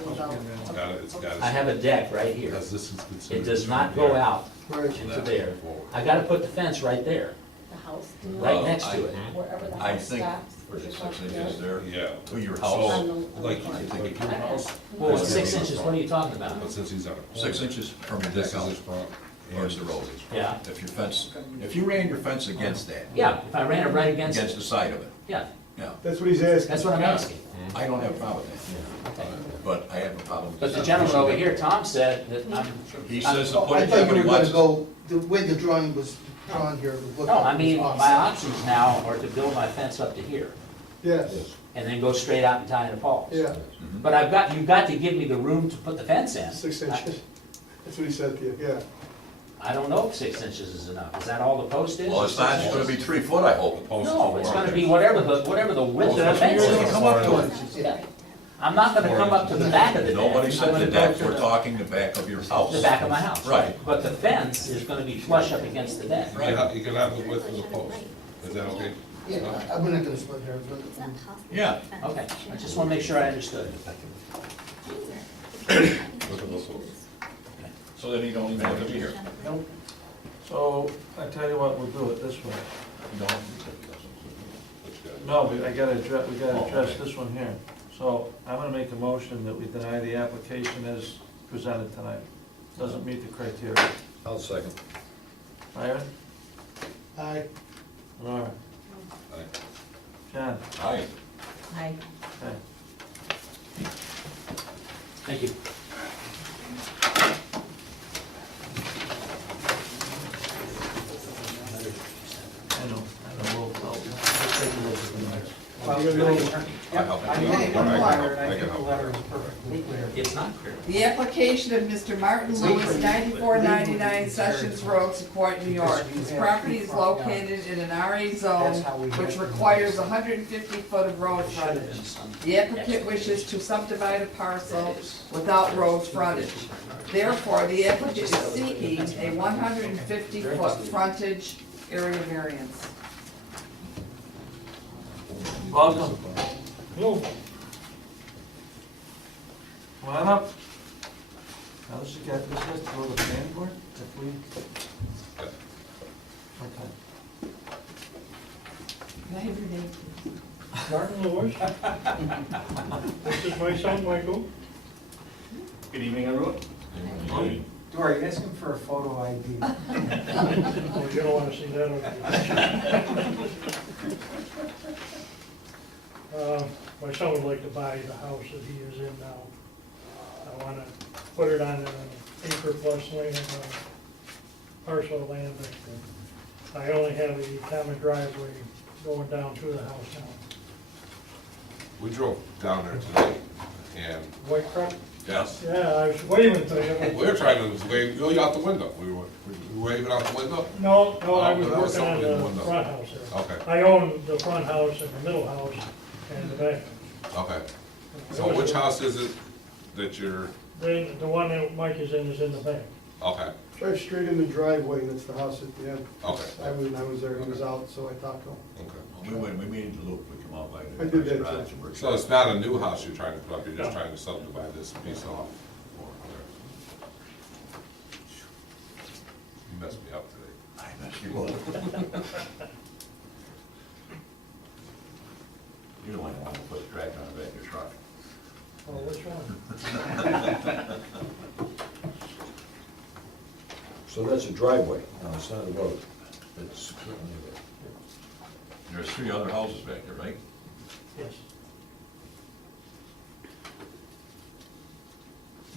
It's got I have a deck right here. Because this is considered. It does not go out Right. into there. I gotta put the fence right there, The house. right next to it. Wherever the I house think stops. there's 6 inches there Yeah. to your So, house. like, you can take your house. Well, 6 inches, what are you talking about? But since he's on a corner. 6 inches from your This deck is out his front. towards the road. Yeah, If your fence, if you ran your fence against that, yeah, if I ran it right against against it, the side of it, yeah, yeah, That's what he's asking. that's what I'm asking. I don't have a problem with that. But I have a problem. But the gentleman over here, Tom, said that He says to Oh, put I it thought there, you but he were gonna wants. go, the way the drawing was drawn here, it looked no, like I it mean, was my offset. options now are to build my fence up to here, Yes, and then go straight out and tie into Paul's. yeah, But you've got to give me the room to put the fence in. 6 inches. That's what he said to you, yeah. I don't know if 6 inches is enough. Is that all the post is? Well, it's not gonna be 3 foot, I hope. No, it's gonna be whatever the width of the fence You're gonna is. come up to it. Yeah. I'm not gonna come up to the back of the deck. Nobody I'm said gonna the go deck, to we're talking the back of your house. the back of my house. Right. But the fence is gonna be flush up against the deck. You can have the width of the post. Is that okay? Yeah, I'm not gonna split hairs, but. It's not possible. Yeah. Okay, I just wanna make sure I understood. Width of the post. So then you don't even have to be here. Nope. So, I tell you what, we'll do it this way. You don't. No, we gotta address this one here. So, I'm gonna make a motion that we deny the application as presented tonight. Doesn't meet the criteria. I'll second. Byron? Aye. Laura? Aye. John? Aye. Hi. Okay. Thank you. I know, we'll take a look at the next. Well, You gotta go- Yep, I think the letter, and I think the letter is perfectly clear. It's not clear. The application of Mr. Martin Lewis, 9499 Sessions Road, Sequoia, New York. His property is located in an RA zone, which requires 150 foot of road frontage. The applicant wishes to subdivide a parcel without road frontage. Therefore, the applicant is seeking a 150 foot frontage area variance. Welcome. Hello. Come on up. Now, this has to go to the planning board, if we... Okay. Can I have your name, please? Martin Lewis. This is my son, Michael. Good evening, everyone. Dory, ask him for a photo ID. Oh, you don't want to see that. My son would like to buy the house that he is in now. I want to put it on an acre plus land, parcel of land. I only have a common driveway going down to the house now. We drove down there today, and, White truck? yes, Yeah, I was waving to you. we were trying to wave you out the window. We were waving out the window? No, I was Oh, that was working on somebody in the the window. front house there. Okay, I own the front house and the middle house and the back. okay. So which house is it that you're, Then the one that Mike is in the back. okay, Drive straight in the driveway, and it's the house at the end. okay, I was there, he was out, so I talked to him. okay. We made the loop, we come out by the. I did that, garage too. and we're- So it's not a new house you're trying to put up, you're just No. trying to subdivide this piece off? You messed me up today. I messed you up. You're the one that wanted to put a track on the back of your truck. Oh, which one? So that's a driveway, no, it's not a road. It's certainly a road. There's 3 other houses back there, right? Yes.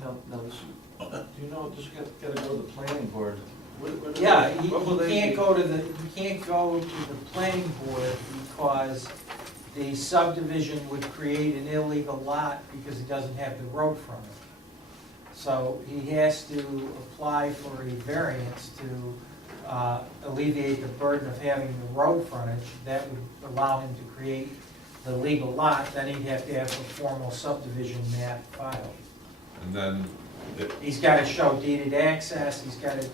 Now, this, do you know, this gotta go to the planning board. What Yeah, what will you they can't be- go to the planning board because the subdivision would create an illegal lot because it doesn't have the road frontage. So he has to apply for a variance to alleviate the burden of having the road frontage. That would allow him to create the legal lot, then he'd have to have a formal subdivision map filed. And then, He's gotta show deeded access, he's gotta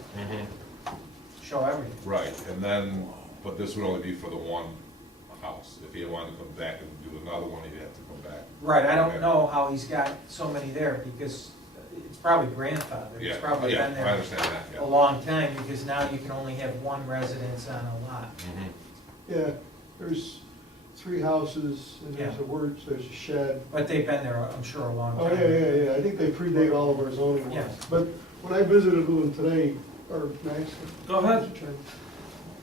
show everything. right, and then, but this would only be for the one house. If he wanted to come back and do another one, he'd have to come back. Right, I don't know how he's got so many there, because it's probably grandfathered. Yeah, It's probably yeah, been I there understand that, yeah. a long time, because now you can only have one residence on a lot. Mhm. Yeah, there's 3 houses, and there's a there's a shed. But they've been there, I'm sure, a long Oh, time. yeah, I think they predate all of our zoning laws. Yeah. But when I visited them today, or Max. Go ahead.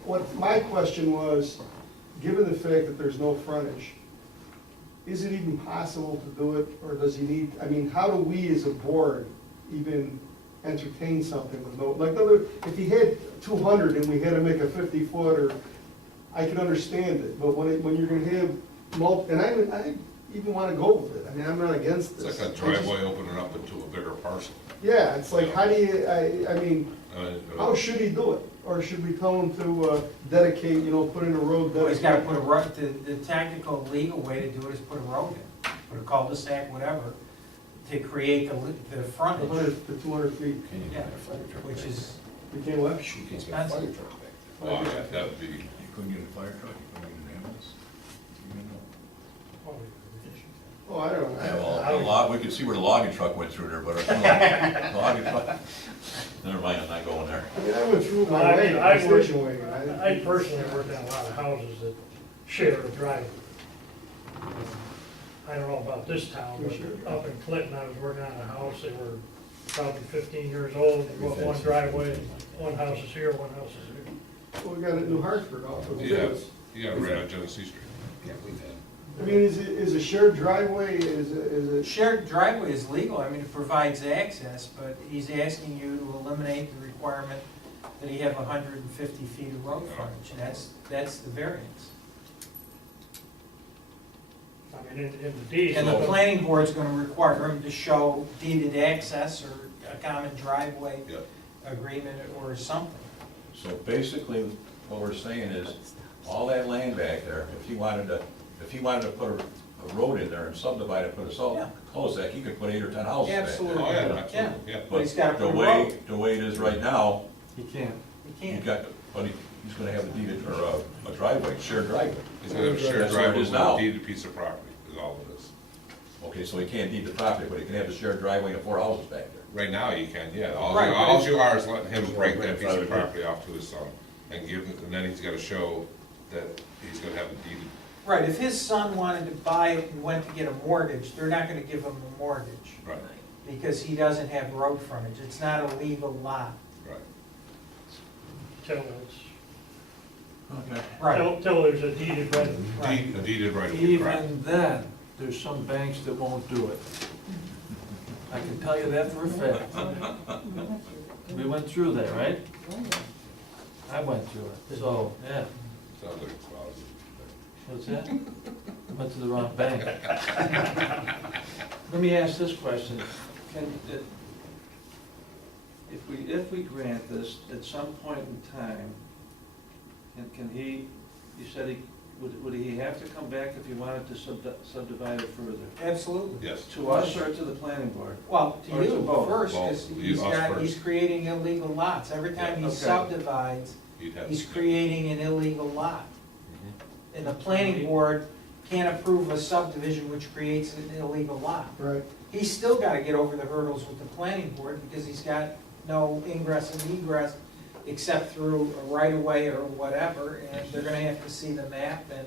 What my question was, given the fact that there's no frontage, is it even possible to do it, or does he need, I mean, how do we as a board even entertain something with no, like, if he had 200 and we had to make a 50-foot, or, I can understand it, but when you're gonna have and I even wanna go with it, I mean, I'm not against It's this. like a driveway opening up into a bigger parcel. Yeah, it's like, how do you, I mean, how Uh, should he do it? Or should we tell him to dedicate, put in a road Well, he's gotta dedication? put a road, the technical, legal way to do it is put a road in, put a cul-de-sac, whatever, to create the frontage. The 200 feet. Can't even Yeah, get a fire truck which back is, You can't what? there. You can't get a fire truck back there. Oh, yeah, that would be, You couldn't get a fire truck, you couldn't get an ambulance. Even though- Oh, I don't know. Yeah, well, the log, we could see where the logging truck went through there, but our logging truck, never mind, I'm not going there. I mean, I went through my I way, mean, my I work- station wagon. I personally worked on a lot of houses that share a driveway. I don't know about this town, but up in Clinton, I was working on a house, they were probably 15 years old, they got one driveway, one house is here, one house is here. Well, we got it in New Hartford also. yeah, yeah, right on Genesee Street. Yeah, we've had. I mean, is a shared driveway, is it? shared driveway is legal, I mean, it provides access, but he's asking you to eliminate the requirement that he have 150 feet of road frontage, and that's the variance. in the deed. And the planning board's gonna require him to show deeded access or a common driveway Yep. agreement or something. So basically, what we're saying is, all that land back there, if he wanted to put a road in there and subdivide it, put a Yeah. cul-de-sac, he could put 8 or 10 houses back there. Absolutely. Oh, yeah, Yeah. absolutely, yeah. But he's gotta But put a road. the way it is right now, He can't. He he's can't. got, but he's gonna have a deeded, or a driveway, shared driveway. He's gonna have a shared That's what it driveway is with now. a deeded piece of property, is all it is. Okay, so he can't deed the property, but he can have a shared driveway and 4 houses back there. Right now, you can, yeah, all Right, but all it's- you are is letting him break that piece of property off to his son, and give, and then he's gotta show that he's gonna have a deeded. Right, if his son wanted to buy it and went to get a mortgage, they're not gonna give him a mortgage. Right. Because he doesn't have road frontage. It's not a legal lot. Right. Till it's, Right. till there's a deeded right. A deeded right of way, correct. Even then, there's some banks that won't do it. I can tell you that for a fact. We went through that, right? I went through it, so, yeah. Sounds like it's positive. What's that? I went to the wrong bank. Let me ask this question. If we grant this, at some point in time, can he, you said would he have to come back if he wanted to subdivide it further? Absolutely. Yes. To us or to the planning board? Well, Or to to you both? first, Both. because Us he's first. creating illegal lots. Every time he Okay. subdivides, He'd have he's to- creating an illegal lot. And the planning board can't approve a subdivision which creates an illegal lot. Right. He's still gotta get over the hurdles with the planning board because he's got no ingress and egress except through a right of way or whatever, and they're gonna have to see the map and.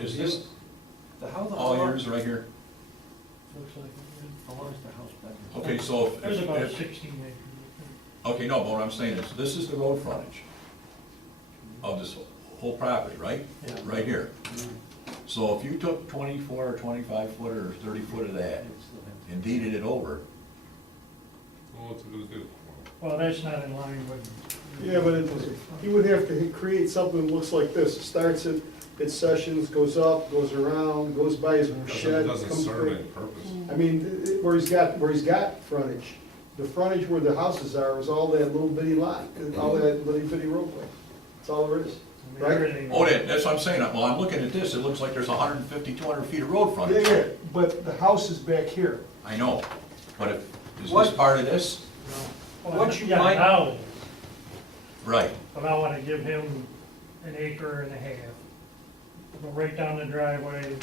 Is this How all yours right here? Looks like it. How long is the house back there? Okay, so There's about if, 16 acres. okay, no, but what I'm saying is, this is the road frontage of this whole property, right? Yeah. Right here. So if you took 24 or 25 foot or 30 foot of that and deeded it over, Well, what's it gonna do? Well, that's not in line with. Yeah, but he would have to create something that looks like this. It starts at Sessions, goes up, goes around, goes by his shed. Doesn't comes serve back. any purpose. I mean, where he's got frontage. The frontage where the houses are is all that little bitty lot, all that little bitty roadway. That's all there is, right? Everything. oh, that's what I'm saying. Well, I'm looking at this, it looks like there's 150, 200 feet of road Yeah, frontage. yeah, but the house is back here. I know, but is this What- part of this? Well, What you yeah, might- now it is. Right. But I wanna give him an acre and a half. Go right down the driveway.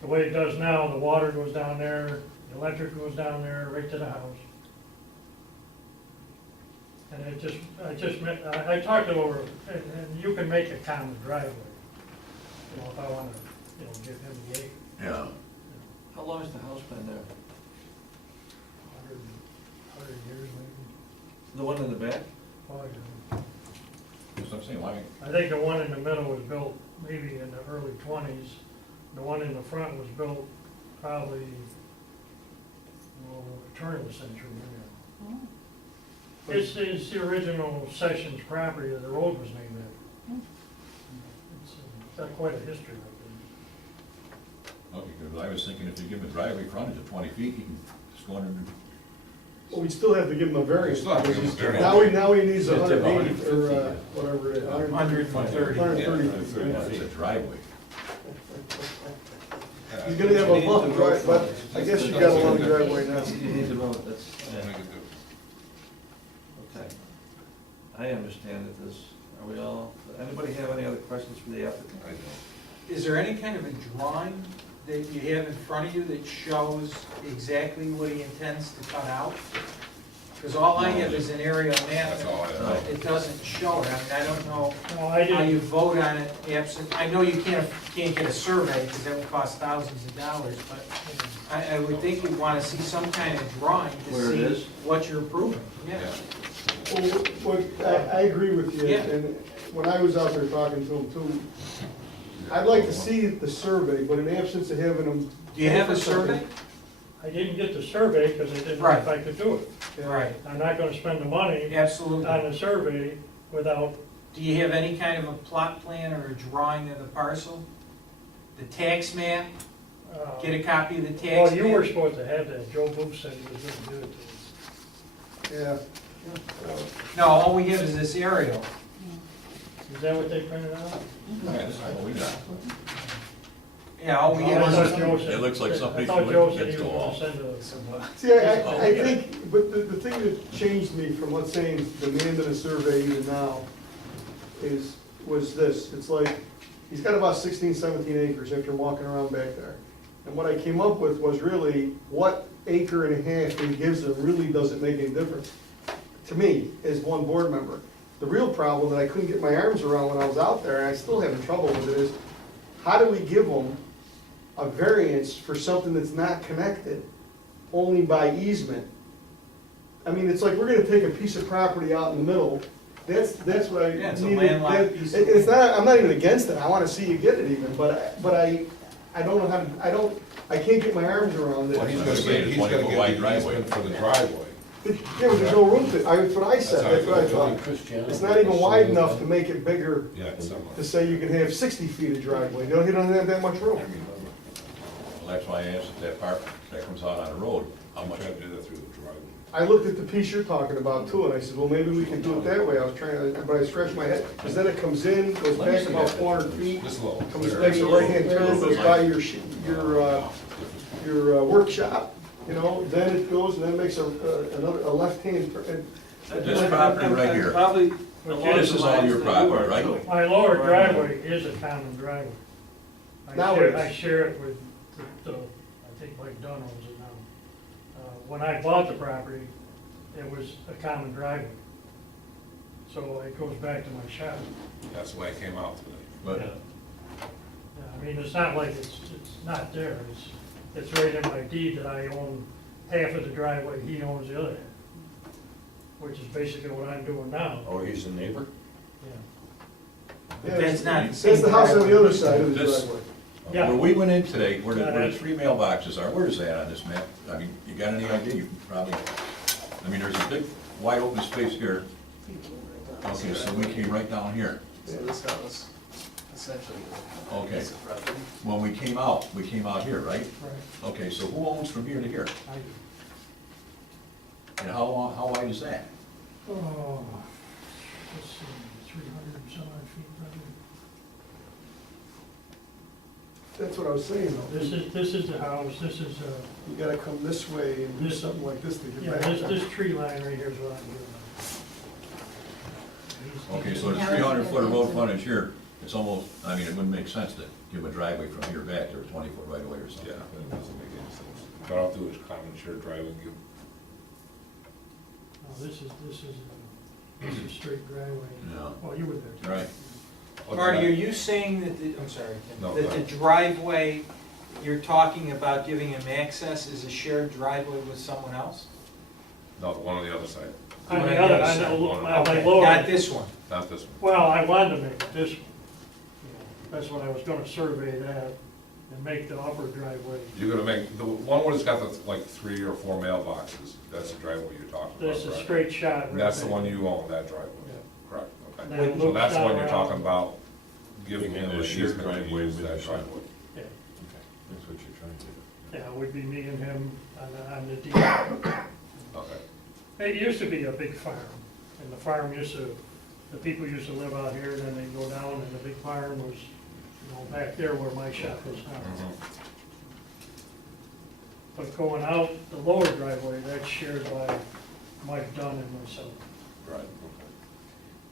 The way it does now, the water goes down there, the electric goes down there, right to the house. And I talked it over, and you can make a common driveway. You know, if I wanna, give him the acre. Yeah. How long has the house been there? 100 years maybe. The one in the back? Oh, yeah. That's what I'm saying, why? I think the one in the middle was built maybe in the early 20s. The one in the front was built probably, turn of the century, maybe. It's the original Sessions property that the road was named after. It's got quite a history right Okay, because I was thinking if you give him a driveway frontage of 20 feet, he can just go under. Well, we'd still have to give him a variance. Still have to give him a variance. Now he needs It's 180 or 150. whatever it is. 130. 130. It's a driveway. He's gonna have a long drive, but I guess you got a long driveway now. You need the road, that's, Make yeah, it do. okay. I understand that this, are we all, anybody have any other questions for the applicant? I don't. Is there any kind of a drawing that you have in front of you that shows exactly what he intends to cut out? Because all I have is an aerial map, That's all I and have. it doesn't show it. I mean, I don't know there. No, I how you didn't, vote on it absent, I know you can't get a survey, because that would cost thousands of dollars, but I would think you'd want to see some kind of drawing to Where it see is? what you're approving. Yeah. Well, I agree with you, Yeah. and when I was out there talking to him too, I'd like to see the survey, but in absence of having them. Do you have a survey? I didn't get the survey because I didn't know if I could do it. Right. I'm not gonna spend the money Absolutely. on a survey without, Do you have any kind of a plot plan or a drawing of the parcel? the tax map, get a copy of the tax Well, map. you were supposed to have that. Joe Booth said he was gonna do it to Yeah. No, all we have is this aerial. us. Is that what they printed out? Yeah, that's what we got. Yeah, all we I have thought is, Joe said- It looks like something I thought Joe said he gets was to all. gonna send a. See, I think, but the thing that changed me from, let's say, demanding a survey even now was this. It's like, he's got about 16, 17 acres after walking around back there. And what I came up with was really, what acre and a half he gives them really doesn't make any difference. To me, as one board member. The real problem that I couldn't get my arms around when I was out there, and I still having trouble with it, is how do we give them a variance for something that's not connected, only by easement? I mean, it's like, we're gonna take a piece of property out in the middle, that's what I. Yeah, it's a needed- landlocked piece of- It's not, I'm not even against it, I wanna see you get it even, but I don't know how, I can't get my arms around it. Well, he's gonna get the 20-foot wide driveway. easement for the driveway. Yeah, but there's no room to, that's what I said, that's what I thought. It's not even wide enough to make it bigger, Yeah, it's similar. to say you can have 60 feet of driveway, you don't have that much room. Well, that's why I asked if that part that comes out on the road, how much? Try to do that through the driveway. I looked at the piece you're talking about too, and I said, well, maybe we can do it that way. I was trying, but I scratched my head, because then it comes in, goes back about 400 feet, This low. comes back a right-hand turn, goes by your workshop, you know, then it goes, and then makes a left-hand turn. This property right here, Probably, this is all your property, right? My lower driveway is a common driveway. Now it is. I share it with I think Mike Dunn owns it now. When I bought the property, it was a common driveway. So it goes back to my shop. That's the way it came out today. But Yeah, I mean, it's not like it's not there. It's right in my deed that I own half of the driveway, he owns the other half. Which is basically what I'm doing now, Oh, he's a neighbor? yeah. But that's not the same That's the house on the driveway. of the This- driveway. Yeah. Where we went in today, where Yeah, the that's- three mailboxes are, where is that on this map? I mean, you got any idea? You probably, I mean, there's a big wide open space here. Okay, so we came right down here. So this house, essentially, Okay. piece of property. When we came out here, right? Right. Okay, so who owns from here to here? I do. And how wide is that? Oh, let's see, 300 and some odd feet probably. That's what I was saying, though. This is the house, this is, You gotta come this way and do something like this to get yeah, back. this tree line right here is what I'm doing. Okay, so there's 300 foot of road frontage here. It's almost, I mean, it wouldn't make sense to give him a driveway from here back to a 20-foot right away or something. Yeah, that doesn't make any sense. Cut off through his common shared driveway. No, this is straight driveway. Yeah. Well, you were there. Right. Marty, are you saying that I'm sorry, Tim, No, that go the ahead. driveway you're talking about giving him access is a shared driveway with someone else? No, the one on the other side, On On the the other, other on side. my Okay, lower. not this one. not this one. Well, I wanted to make it this one. That's what I was gonna survey that and make the upper driveway. You're gonna make, the one where it's got the, like, 3 or 4 mailboxes, that's the driveway you're talking about, This is right? straight shot. And that's the right one there. you own, that driveway? Yeah. Correct, And okay. then So loops that's the down one you're around. talking about, giving him And an a shared easement to driveway use with that the son. driveway. Yeah, That's what you're trying to do. yeah, it would be me and him on the deed. Okay. It used to be a big farm, and the farm the people used to live out here, then they go down, and the big farm was, back there where my shop is now. Mhm. But going out the lower driveway, that's shared by Mike Dunn and myself. Right, okay.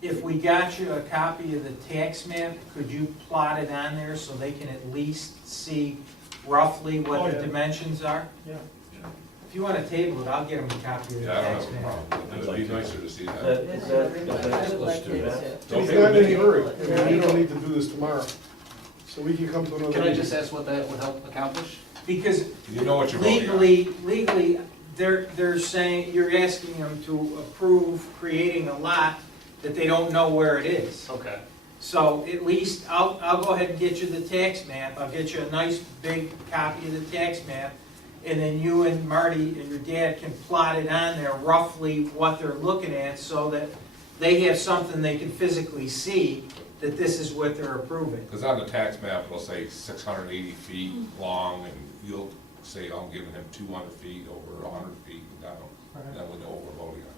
If we got you a copy of the tax map, could you plot it on there so they can at least see roughly Oh, what the yeah. dimensions are? Yeah. If you wanna table it, I'll get them a copy of the Yeah, I don't tax have a map. problem. It'd be nicer to see that. I would like to. He's not in any hurry, I mean, you don't need to do this tomorrow. So we can come to another. Can I meeting. just ask what that would help accomplish? Because You know what you're voting on. legally, they're saying, you're asking them to approve creating a lot that they don't know where it is. Okay. So at least, I'll go ahead and get you the tax map, I'll get you a nice big copy of the tax map, and then you and Marty and your dad can plot it on there roughly what they're looking at, so that they have something they can physically see that this is what they're approving. Because on the tax map, it'll say 680 feet long, and you'll say, I'm giving him 200 feet over 100 feet and down. Right. That would know what we're voting on.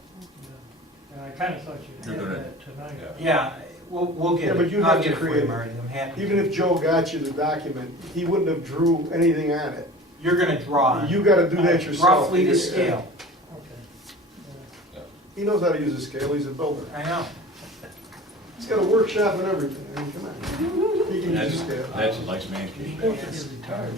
And I kinda thought you'd You're have gonna- that tonight. Yeah, we'll Yeah, get but it. you'd I'll have to get it for you, create it. Marty, I'm happy. Even if Joe got you the document, he wouldn't have drew anything on it. You're gonna draw on it. You gotta do that yourself. Roughly to scale. Okay. He knows how to use a scale, he's a builder. I know. He's got a workshop and everything, I mean, come on. He can use a scale. That's a nice man cave. What is the paperwork?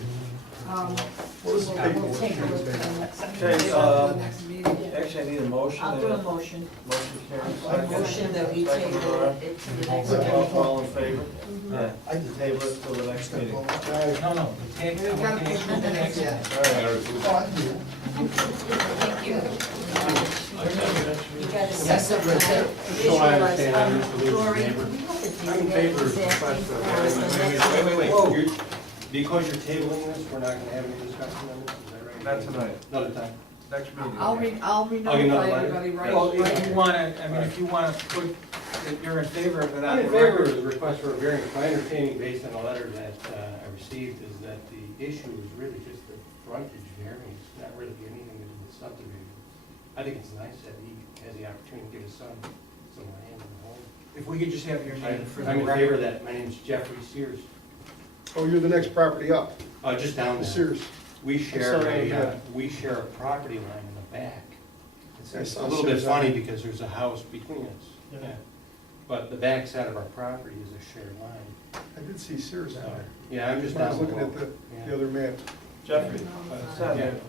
We'll take a look at the next Okay, meeting. The next meeting. Actually, I need a motion. I'll do a motion. Motion carries. A motion that we Second, table Laura. it to the next All meeting. all in favor? Yeah, I did. table it till the next meeting. All No, the tax We've got to pick application. the next one. right. You got a Yes, second. right there. So I understand, I'm Mr. Lewis' Dory, neighbor. we have to I'm in do favor of that the exactly request for for the next Wait, one. you're, because you're tabling this, we're not gonna have any discussion on this, is that right? Not tonight, Another time. next meeting. I'll Oh, you know re-notify the everybody Well, right. if you wanna, I mean, if you wanna put that you're in favor of it on I'm the in favor record. of the request for a variance. My understanding, based on a letter that I received, is that the issue is really just the frontage variance, not really anything to do with subdivision. I think it's nice that he has the opportunity to give his son some land and a home. If we could just have your name for the I'm in record. favor of that. My name's Jeffrey Sears, Oh, you're the next property up, just down the there. Sears. We share Sorry, we share a property line in the back. I It's saw a little bit Sears funny on it. because there's a house between us. Yeah. Yeah. But the back side of our property is a shared line. I did see Sears on there. Yeah, I'm just When I was down looking below. at the other map. Jeffrey, send Yeah. it.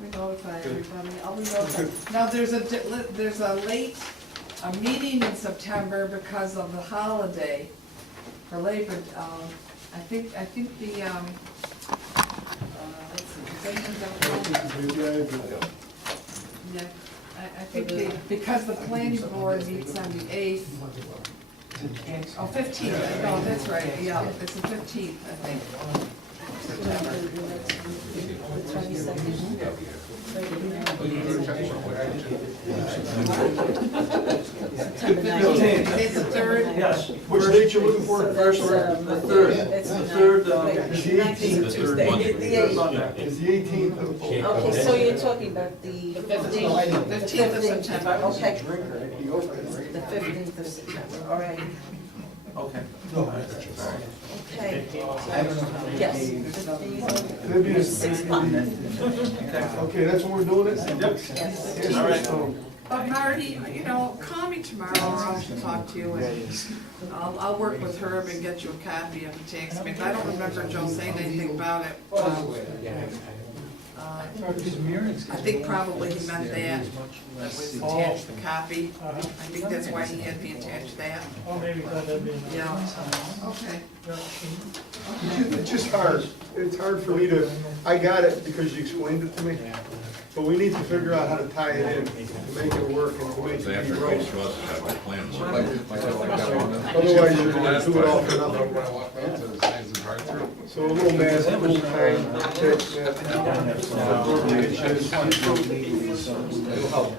We notify Good. everybody, I'll be notified. Now, there's a late, a meeting in September because of the holiday for Labor, I think the, let's see, yeah, I think because the planning board meets on the 8th, oh, 15th, no, that's right, yeah, it's the 15th, I think. September. The 22nd. September 19th. It's the 3rd. Yes. Which date you looking for? First, the third, It's the the third, Is the 18th? third Monday. Is the 18th of Okay, so you're talking about the 15th? 15th of September. Okay. The 15th of September, all right. Okay. Okay. Yes. 15th. That'd be the 6 months. Okay, that's when we're doing it? Yep. Yes. All right. But Marty, call me tomorrow, or I'll talk to you, and I'll work with Herb and get you a copy of the tax map. I don't remember Joe saying anything about it. I think probably he meant that was attached, the copy. I think that's why he had me attach that. Oh, maybe that'd be enough. Yeah, okay. It's just hard. It's hard for me to, I got it because you explained it to me. But we need to figure out how to tie it in, to make it work and to make It's it after be it right. goes to us, I have my plans. Otherwise, you're gonna do it all for nothing. So a little math, a little time, tax map. It'll help.